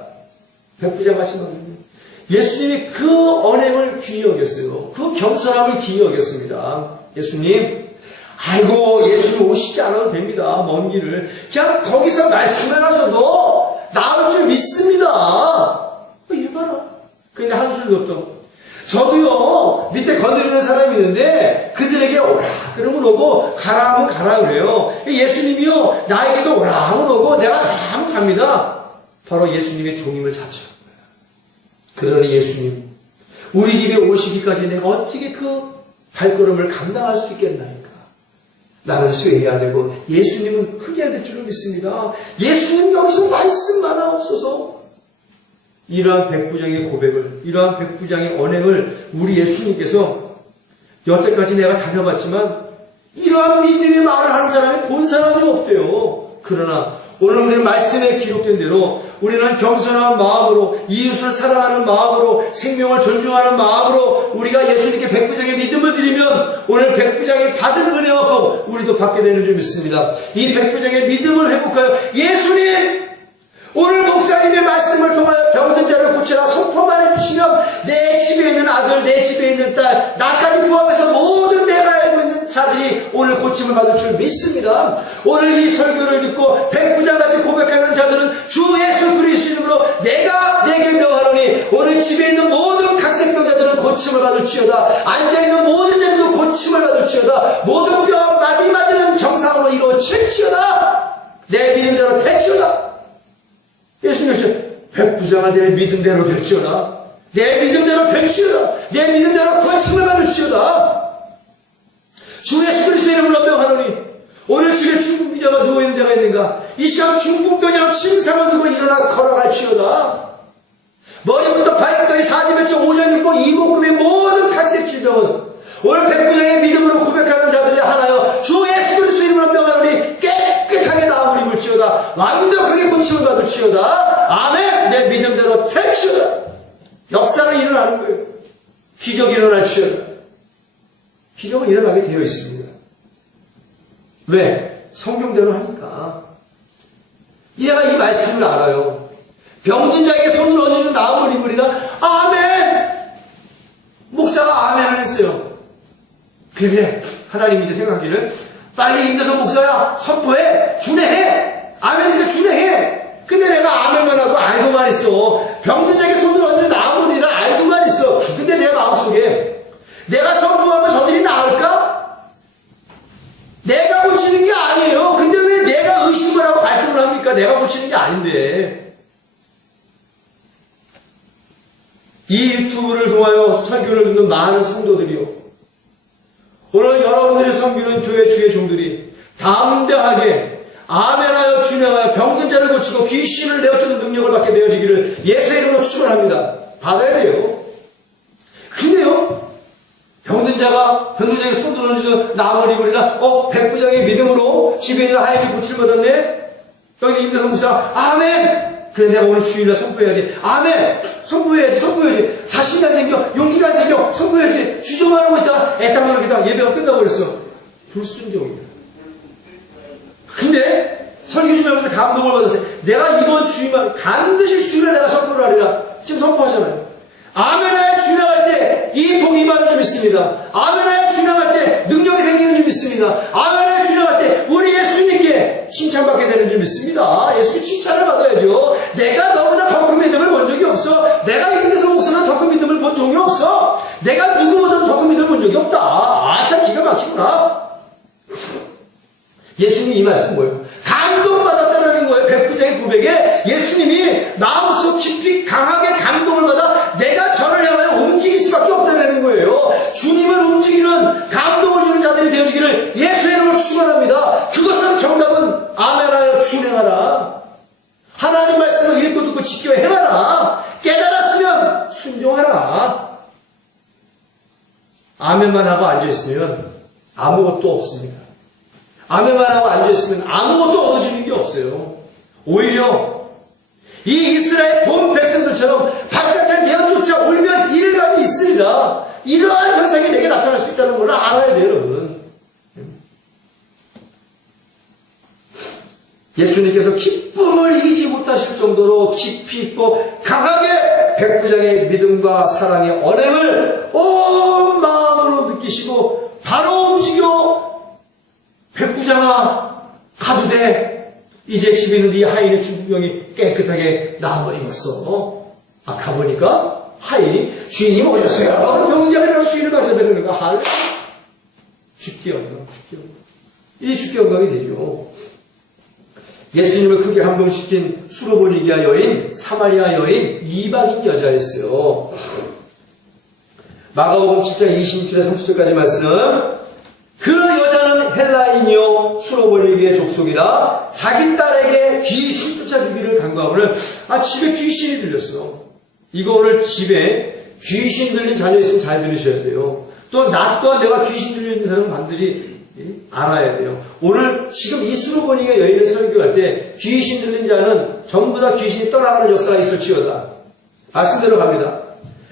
백부장 마지막입니다. 예수님이 그 언행을 귀히 여겼어요. 그 겸손함을 귀히 여겼습니다. 예수님, 아이고 예수님 오시지 않아도 됩니다. 먼 길을 그냥 거기서 말씀을 하셔도 나올 줄 믿습니다. 얼마나 그런데 한술도 없다고. 저도요 밑에 건드리는 사람이 있는데 그들에게 오라 그러면 오고 가라 하면 가라 그래요. 예수님이요 나에게도 오라 하면 오고 내가 가라 하면 갑니다. 바로 예수님의 종임을 자처한 거예요. 그러니 예수님 우리 집에 오시기까지 내가 어떻게 그 발걸음을 감당할 수 있겠나이까. 나는 쇠해야 되고 예수님은 크게 해야 될 줄로 믿습니다. 예수님 여기서 말씀만 하옵소서. 이러한 백부장의 고백을, 이러한 백부장의 언행을 우리 예수님께서 여태까지 내가 다녀봤지만 이러한 믿음의 말을 하는 사람이 본 사람이 없대요. 그러나 오늘 우리는 말씀에 기록된 대로 우리는 겸손한 마음으로 이웃을 사랑하는 마음으로 생명을 존중하는 마음으로 우리가 예수님께 백부장의 믿음을 드리면 오늘 백부장이 받은 은혜와 우리도 받게 되는 줄 믿습니다. 이 백부장의 믿음을 회복하여 예수님 오늘 목사님의 말씀을 통하여 병든 자를 고쳐라 선포만 해주시면 내 집에 있는 아들, 내 집에 있는 딸, 나까지 포함해서 모든 내가 알고 있는 자들이 오늘 고침을 받을 줄 믿습니다. 오늘 이 설교를 듣고 백부장같이 고백하는 자들은 주 예수 그리스도 이름으로 내가 내게 명하노니 오늘 집에 있는 모든 각색병자들은 고침을 받을지어다. 앉아있는 모든 자들도 고침을 받을지어다. 모든 병 마디마디는 정상으로 이루어질지어다. 내 믿음대로 될지어다. 예수님께서 백부장아 내 믿음대로 될지어다. 내 믿음대로 될지어다. 내 믿음대로 고침을 받을지어다. 주 예수 그리스도 이름으로 명하노니 오늘 집에 중풍병자가 누워있는 자가 있는가? 이 시간 중풍병자로 침상을 두고 일어나 걸어갈지어다. 머리부터 발끝까지 40일째 5년 6번 이목구의 모든 각색 성경은 오늘 백부장의 믿음으로 고백하는 자들이 하나여 주 예수 그리스도 이름으로 명하노니 깨끗하게 나음을 입을지어다 완벽하게 고침을 받을지어다. 아멘. 내 믿음대로 될지어다. 역사는 일어나는 거예요. 기적이 일어날지어다. 기적은 일어나게 되어 있습니다. 왜? 성경대로 하니까. 얘가 이 말씀을 알아요. 병든 자에게 손을 얹으면 나음을 입으리라. 아멘. 목사가 아멘을 했어요. 그래 하나님이 이제 생각하기를 빨리 임대성 목사야 선포해 준회해 아멘이니까 준회해. 근데 내가 아멘만 하고 알고만 있어. 병든 자에게 손을 얹으면 나음을 입으리라 알고만 있어. 근데 내 마음속에 내가 선포하면 저들이 나을까? 내가 고치는 게 아니에요. 근데 왜 내가 의심을 하고 발전을 합니까? 내가 고치는 게 아닌데. 이 유튜브를 통하여 설교를 듣는 많은 성도들이요, 오늘 여러분들이 섬기는 교회 주의 종들이 담대하게 아멘하여 준행하여 병든 자를 고치고 귀신을 내어주는 능력을 받게 되어지기를 예수의 이름으로 축원합니다. 받아야 돼요. 근데요, 병든 자에게 손을 얹어서 나음을 입으리라. 백부장의 믿음으로 집에 있는 하인이 고침을 받았네. 여기 임대성 목사 아멘. 그래 내가 오늘 주일날 선포해야지. 아멘. 선포해야지. 자신이 안 생겨. 용기가 안 생겨. 선포해야지. 주저만 하고 있다. 애땀 모르겠다. 예배가 끝나고 그랬어. 불순종이다. 근데 설교 좀 하면서 감동을 받았어요. 내가 이번 주일만 반드시 주일에 내가 선포를 하리라. 지금 선포하잖아요. 아멘하여 준행할 때 이 복이 임하는 줄 믿습니다. 아멘하여 준행할 때 능력이 생기는 줄 믿습니다. 아멘하여 준행할 때 우리 예수님께 칭찬받게 되는 줄 믿습니다. 예수님 칭찬을 받아야죠. 내가 너보다 더 큰 믿음을 본 적이 없어. 내가 임대성 목사보다 더 큰 믿음을 본 적이 없어. 내가 누구보다도 더 큰 믿음을 본 적이 없다. 참 기가 막히구나. 예수님이 이 말씀은 뭐예요? 감동받았다는 거예요. 백부장의 고백에 예수님이 마음속 깊이 강하게 감동을 받아 내가 저를 향하여 움직일 수밖에 없다는 거예요. 주님을 움직이는 감동을 주는 자들이 되어지기를 예수의 이름으로 축원합니다. 그것은 정답은 아멘하여 준행하라. 하나님 말씀을 읽고 듣고 지켜 행하라. 깨달았으면 순종하라. 아멘만 하고 앉아있으면 아무것도 없습니다. 아멘만 하고 앉아있으면 아무것도 얻어지는 게 없어요. 오히려 이 이스라엘 본 백성들처럼 바깥을 내어쫓아 울면 이를감이 있으리라. 이러한 현상이 내게 나타날 수 있다는 걸 알아야 돼요, 여러분. 예수님께서 기쁨을 이기지 못하실 정도로 깊이 있고 강하게 백부장의 믿음과 사랑의 언행을 온 마음으로 느끼시고 바로 움직여 백부장아 가도 돼. 이제 집에 있는 이 하인의 중병이 깨끗하게 나아버리겠어. 가보니까 하인이 주인이 오셨어요. 병자들이라고 주인을 맞아야 되는 거야. 죽기 영광. 이 죽기 영광이 되죠. 예수님을 크게 감동시킨 수로보니기아 여인, 사마리아 여인, 이방인 여자였어요. 마가복음 7장 26절에 30절까지 말씀. 그 여자는 헬라인이요 수로보니기의 족속이라 자기 딸에게 귀신 쫓아주기를 간구하고는 집에 귀신이 들렸어. 이거 오늘 집에 귀신 들린 자녀 있으면 잘 들으셔야 돼요. 또 나 또한 내가 귀신 들리는 사람은 반드시 알아야 돼요. 오늘 지금 이 수로보니기아 여인을 설교할 때 귀신 들린 자는 전부 다 귀신이 떠나가는 역사가 있을지어다. 말씀대로 갑니다.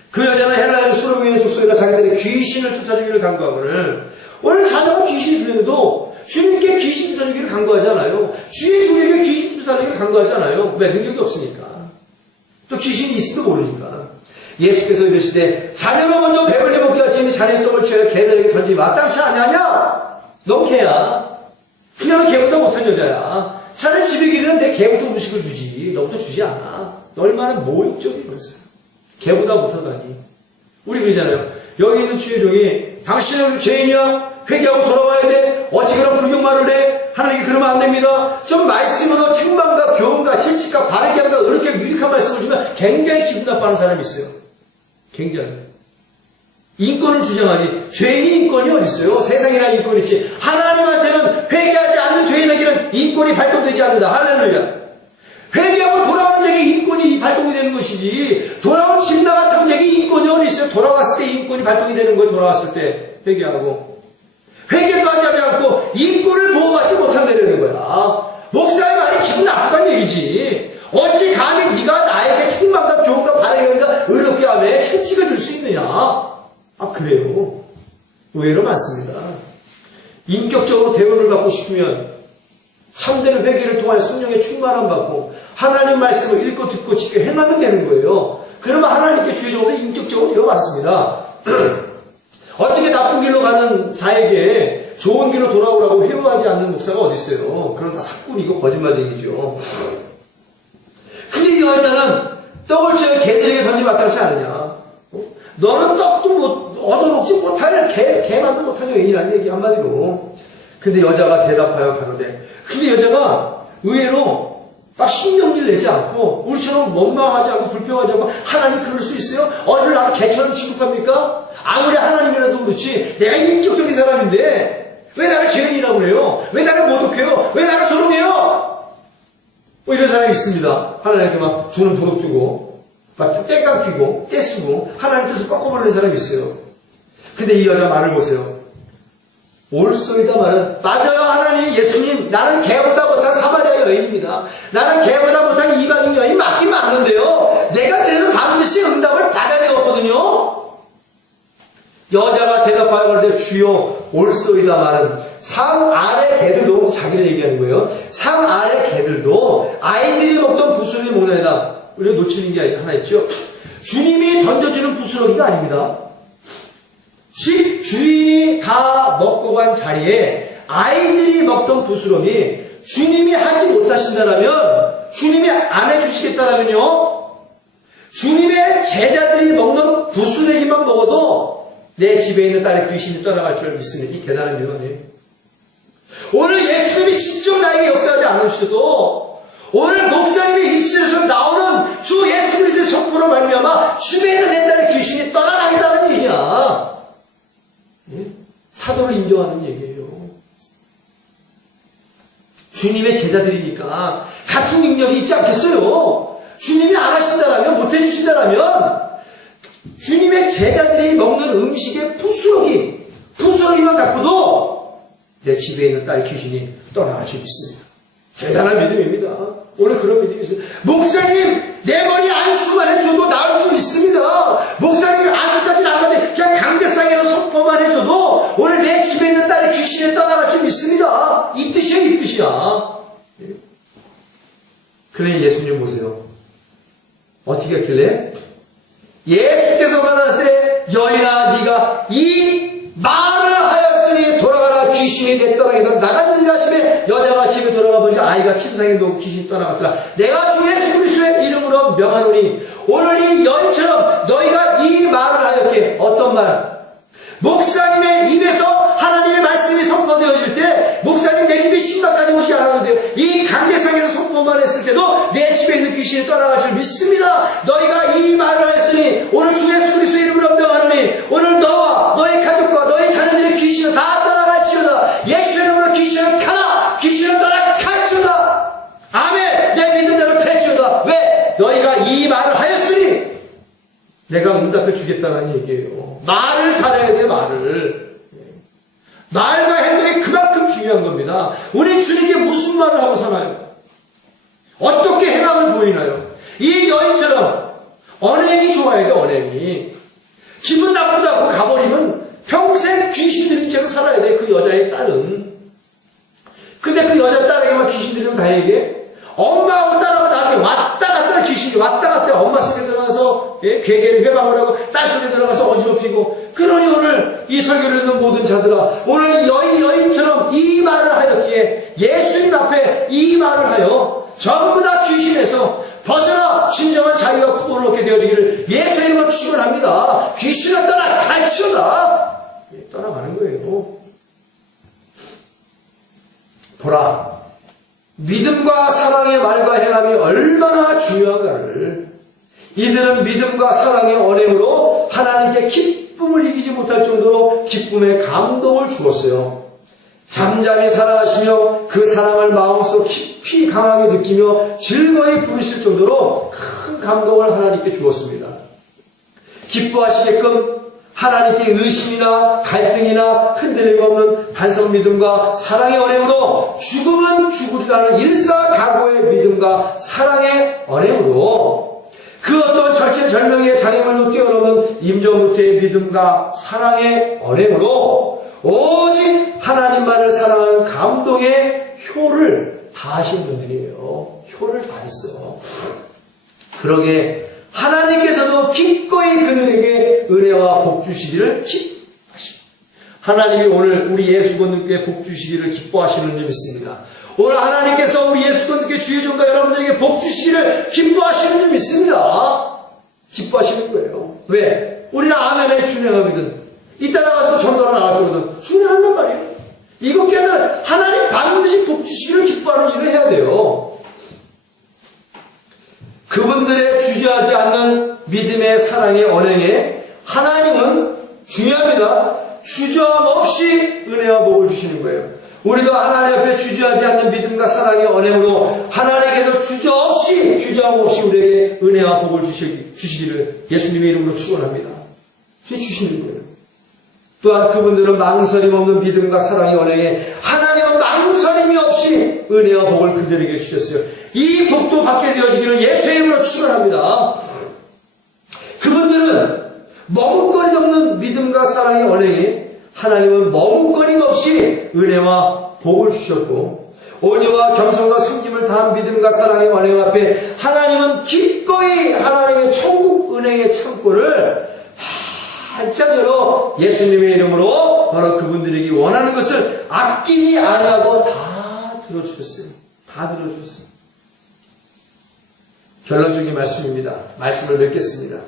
그 여자는 헬라인 수로보니기의 족속이라 자기들의 귀신을 쫓아주기를 간구하고는 오늘 자녀가 귀신이 들려도 주님께 귀신 쫓아주기를 간구하잖아요. 주의 종에게 귀신 쫓아주기를 간구하잖아요. 왜? 능력이 없으니까. 또 귀신이 있을지도 모르니까. 예수께서 이르시되 자녀가 먼저 배불리 먹게 할지니 자네의 똥을 취하여 개들에게 던지니 마땅치 아니하냐? 넌 개야. 그냥 개보다 못한 여자야. 자네 집에 기르는 내 개부터 음식을 주지. 너부터 주지 않아. 너 얼마나 모욕적이 그랬어요. 개보다 못하다니. 우리 그러잖아요. 여기 있는 주의 종이 당신은 죄인이야? 회개하고 돌아와야 돼? 어찌 그런 불경말을 해? 하나님께 그러면 안 됩니다. 좀 말씀으로 책망과 교훈과 질책과 바르게 함과 이렇게 유익한 말씀을 주면 굉장히 기분 나빠하는 사람이 있어요. 굉장히. 인권을 주장하니 죄인이 인권이 어디 있어요? 세상이나 인권이 있지. 하나님한테는 회개하지 않는 죄인에게는 인권이 발동되지 않는다. 할렐루야. 회개하고 돌아오는 자에게 인권이 발동이 되는 것이지 돌아온 집 나간 탐정에게 인권이 어디 있어요? 그래서 돌아왔을 때 인권이 발동이 되는 거예요. 돌아왔을 때 회개하고. 회개까지 하지 않고 인권을 보호받지 못한다는 거야. 목사의 말이 기분 나쁘다는 얘기지. 어찌 감히 네가 나에게 책망과 교훈과 바르게 의롭게 하며 책찍을 줄 수 있느냐. 아, 그래요. 의외로 많습니다. 인격적으로 대우를 받고 싶으면 참되는 회개를 통하여 성령의 충만함 받고 하나님 말씀을 읽고 듣고 지켜 행하면 되는 거예요. 그러면 하나님께 주의적으로 인격적으로 대우받습니다. 어떻게 나쁜 길로 가는 자에게 좋은 길로 돌아오라고 회유하지 않는 목사가 어디 있어요. 그건 다 사꾼이고 거짓말쟁이죠. 근데 이 여자는 떡을 쳐야 개들에게 던지 마땅치 않으냐. 너는 떡도 얻어먹지 못하냐. 개만도 못하냐. 여인이라는 얘기 한마디로. 근데 여자가 대답하여 가로되. 근데 여자가 의외로 막 신경질 내지 않고 우리처럼 원망하지 않고 불평하지 않고 하나님 그럴 수 있어요? 어디를 나를 개처럼 취급합니까? 아무리 하나님이라도 그렇지 내가 인격적인 사람인데 왜 나를 죄인이라고 그래요? 왜 나를 모독해요? 왜 나를 조롱해요? 뭐 이런 사람이 있습니다. 하나님께 막 주는 도둑 두고 막 떼깡 피고 떼쓰고 하나님 뜻을 꺾어버리는 사람이 있어요. 근데 이 여자 말을 보세요. 옳소이다 말은 맞아요. 하나님 예수님 나는 개보다 못한 사마리아 여인입니다. 나는 개보다 못한 이방인 여인 맞긴 맞는데요. 내가 그래도 반드시 응답을 받아야 되었거든요. 여자가 대답하여 그러되 주여 옳소이다 말은 상 아래 개들도 자기를 얘기하는 거예요. 상 아래 개들도 아이들이 먹던 부스러기 먹나이다. 우리가 놓치는 게 하나 있죠. 주님이 던져주는 부스러기가 아닙니다. 집 주인이 다 먹고 간 자리에 아이들이 먹던 부스러기 주님이 하지 못하신다라면 주님이 안 해주시겠다라면요 주님의 제자들이 먹는 부스러기만 먹어도 내 집에 있는 딸의 귀신이 떠나갈 줄 믿습니다. 이 대단한 믿음이에요. 오늘 예수님이 직접 나에게 역사하지 않으셔도 오늘 목사님의 입술에서 나오는 주 예수 그리스도의 선포로 말미암아 집에 있는 내 딸의 귀신이 떠나가겠다는 얘기야. 사도를 인정하는 얘기예요. 주님의 제자들이니까 같은 능력이 있지 않겠어요? 주님이 안 하신다라면 못 해주신다라면 주님의 제자들이 먹는 음식의 부스러기만 갖고도 내 집에 있는 딸의 귀신이 떠나갈 줄 믿습니다. 대단한 믿음입니다. 오늘 그런 믿음이 있어요. 목사님 내 머리 안수만 해줘도 나을 줄 믿습니다. 목사님 안수까지는 안 가는데 그냥 강대상에서 선포만 해줘도 오늘 내 집에 있는 딸의 귀신이 떠나갈 줄 믿습니다. 이 뜻이야 이 뜻이야. 그래 예수님 보세요. 어떻게 했길래? 예수께서 가라사대 여인아 네가 이 말을 하였으니 돌아가라 귀신이 내 떠나게서 나갔느니라 하시매 여자가 집에 돌아가 보니 아이가 침상에 누워 귀신이 떠나갔더라. 내가 주 예수 그리스도의 이름으로 명하노니 오늘 이 여인처럼 너희가 이 말을 하였기에 어떤 말? 목사님의 입에서 하나님의 말씀이 선포되어질 때 목사님 내 집에 신발까지 오지 않았는데요. 이 강대상에서 선포만 했을 때도 내 집에 있는 귀신이 떠나갈 줄 믿습니다. 너희가 이 말을 했으니 오늘 주 예수 그리스도의 이름으로 명하노니 오늘 너와 너의 가족과 너의 자녀들의 귀신은 다 떠나갈지어다. 예수의 이름으로 귀신은 가라. 귀신은 떠나갈지어다. 아멘. 내 믿음대로 될지어다. 왜? 너희가 이 말을 하였으니 내가 응답해 주겠다는 얘기예요. 말을 잘해야 돼. 말과 행동이 그만큼 중요한 겁니다. 우리 주님께 무슨 말을 하고 사나요? 어떻게 행함을 보이나요? 이 여인처럼 언행이 좋아야 돼. 언행이 기분 나쁘다고 가버리면 평생 귀신 들린 채로 살아야 돼. 그 여자의 딸은. 근데 그 여자 딸에게만 귀신 들리면 다 얘기해. 엄마하고 딸하고 나중에 왔다 갔다 귀신이 왔다 갔다 엄마 속에 들어가서 괴계를 회방을 하고 딸 속에 들어가서 어지럽히고. 그러니 오늘 이 설교를 듣는 모든 자들아 오늘 여인처럼 이 말을 하였기에 예수님 앞에 이 말을 하여 전부 다 귀신에서 벗어나 진정한 자유와 구원을 얻게 되어지기를 예수의 이름으로 축원합니다. 귀신은 떠나갈지어다. 떠나가는 거예요. 보라 믿음과 사랑의 말과 행함이 얼마나 중요한가를 이들은 믿음과 사랑의 언행으로 하나님께 기쁨을 이기지 못할 정도로 기쁨의 감동을 주었어요. 잠잠히 사랑하시며 그 사랑을 마음속 깊이 강하게 느끼며 즐거이 부르실 정도로 큰 감동을 하나님께 주었습니다. 기뻐하시게끔 하나님께 의심이나 갈등이나 흔들림 없는 반석 믿음과 사랑의 언행으로 죽으면 죽으리라는 일사각오의 믿음과 사랑의 언행으로 그 어떤 절체절명의 장애물도 뛰어넘는 임조무태의 믿음과 사랑의 언행으로 오직 하나님만을 사랑하는 감동의 효를 다하신 분들이에요. 효를 다했어. 그러게 하나님께서도 기꺼이 그들에게 은혜와 복 주시기를 기뻐하십니다. 하나님이 오늘 우리 예수님께 복 주시기를 기뻐하시는 줄 믿습니다. 오늘 하나님께서 우리 예수님께 주의 종과 여러분들에게 복 주시기를 기뻐하시는 줄 믿습니다. 기뻐하시는 거예요. 왜? 우리는 아멘에 준행하거든. 이따 나가서 전도하러 나갈 거거든. 준행한단 말이에요. 이것이 아니라 하나님 반드시 복 주시기를 기뻐하는 일을 해야 돼요. 그분들의 주저하지 않는 믿음의 사랑의 언행에 하나님은 중요합니다. 주저함 없이 은혜와 복을 주시는 거예요. 우리도 하나님 앞에 주저하지 않는 믿음과 사랑의 언행으로 하나님께서 주저함 없이 우리에게 은혜와 복을 주시기를 예수님의 이름으로 축원합니다. 주시는 거예요. 또한 그분들은 망설임 없는 믿음과 사랑의 언행에 하나님은 망설임이 없이 은혜와 복을 그들에게 주셨어요. 이 복도 받게 되어지기를 예수의 이름으로 축원합니다. 그분들은 머뭇거림 없는 믿음과 사랑의 언행에 하나님은 머뭇거림 없이 은혜와 복을 주셨고 온유와 겸손과 섬김을 다한 믿음과 사랑의 언행 앞에 하나님은 기꺼이 하나님의 천국 은혜의 창고를 활짝 열어 예수님의 이름으로 바로 그분들에게 원하는 것을 아끼지 않고 다 들어주셨어요. 다 들어주셨어요. 결론적인 말씀입니다. 말씀을 맺겠습니다.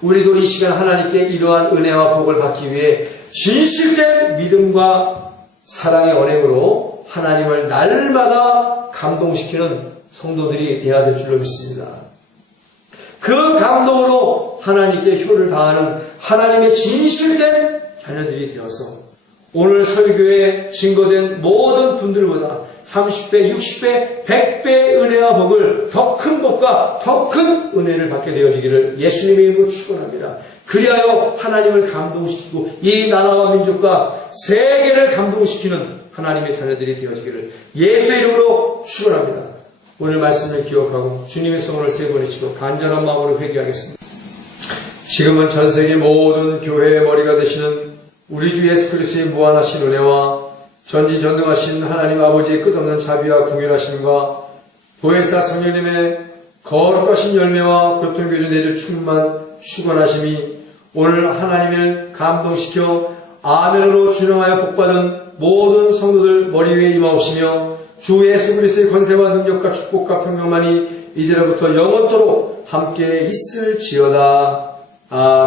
우리도 이 시간 하나님께 이러한 은혜와 복을 받기 위해 진실된 믿음과 사랑의 언행으로 하나님을 날마다 감동시키는 성도들이 되어야 될 줄로 믿습니다. 그 감동으로 하나님께 효를 다하는 하나님의 진실된 자녀들이 되어서 오늘 설교에 증거된 모든 분들보다 30배, 60배, 100배의 은혜와 복을 더 큰 복과 더 큰 은혜를 받게 되어지기를 예수님의 이름으로 축원합니다. 그리하여 하나님을 감동시키고 이 나라와 민족과 세계를 감동시키는 하나님의 자녀들이 되어지기를 예수의 이름으로 축원합니다. 오늘 말씀을 기억하고 주님의 성원을 세 번 외치고 간절한 마음으로 회개하겠습니다. 지금은 전 세계 모든 교회의 머리가 되시는 우리 주 예수 그리스도의 무한하신 은혜와 전지전능하신 하나님 아버지의 끝없는 자비와 긍휼하심과 보혜사 성령님의 거룩하신 열매와 교통교주 내주 충만 축원하심이 오늘 하나님을 감동시켜 아멘으로 준영하여 복받은 모든 성도들 머리 위에 임하옵시며 주 예수 그리스도의 권세와 능력과 축복과 평강만이 이제로부터 영원토록 함께 있을지어다. 아멘.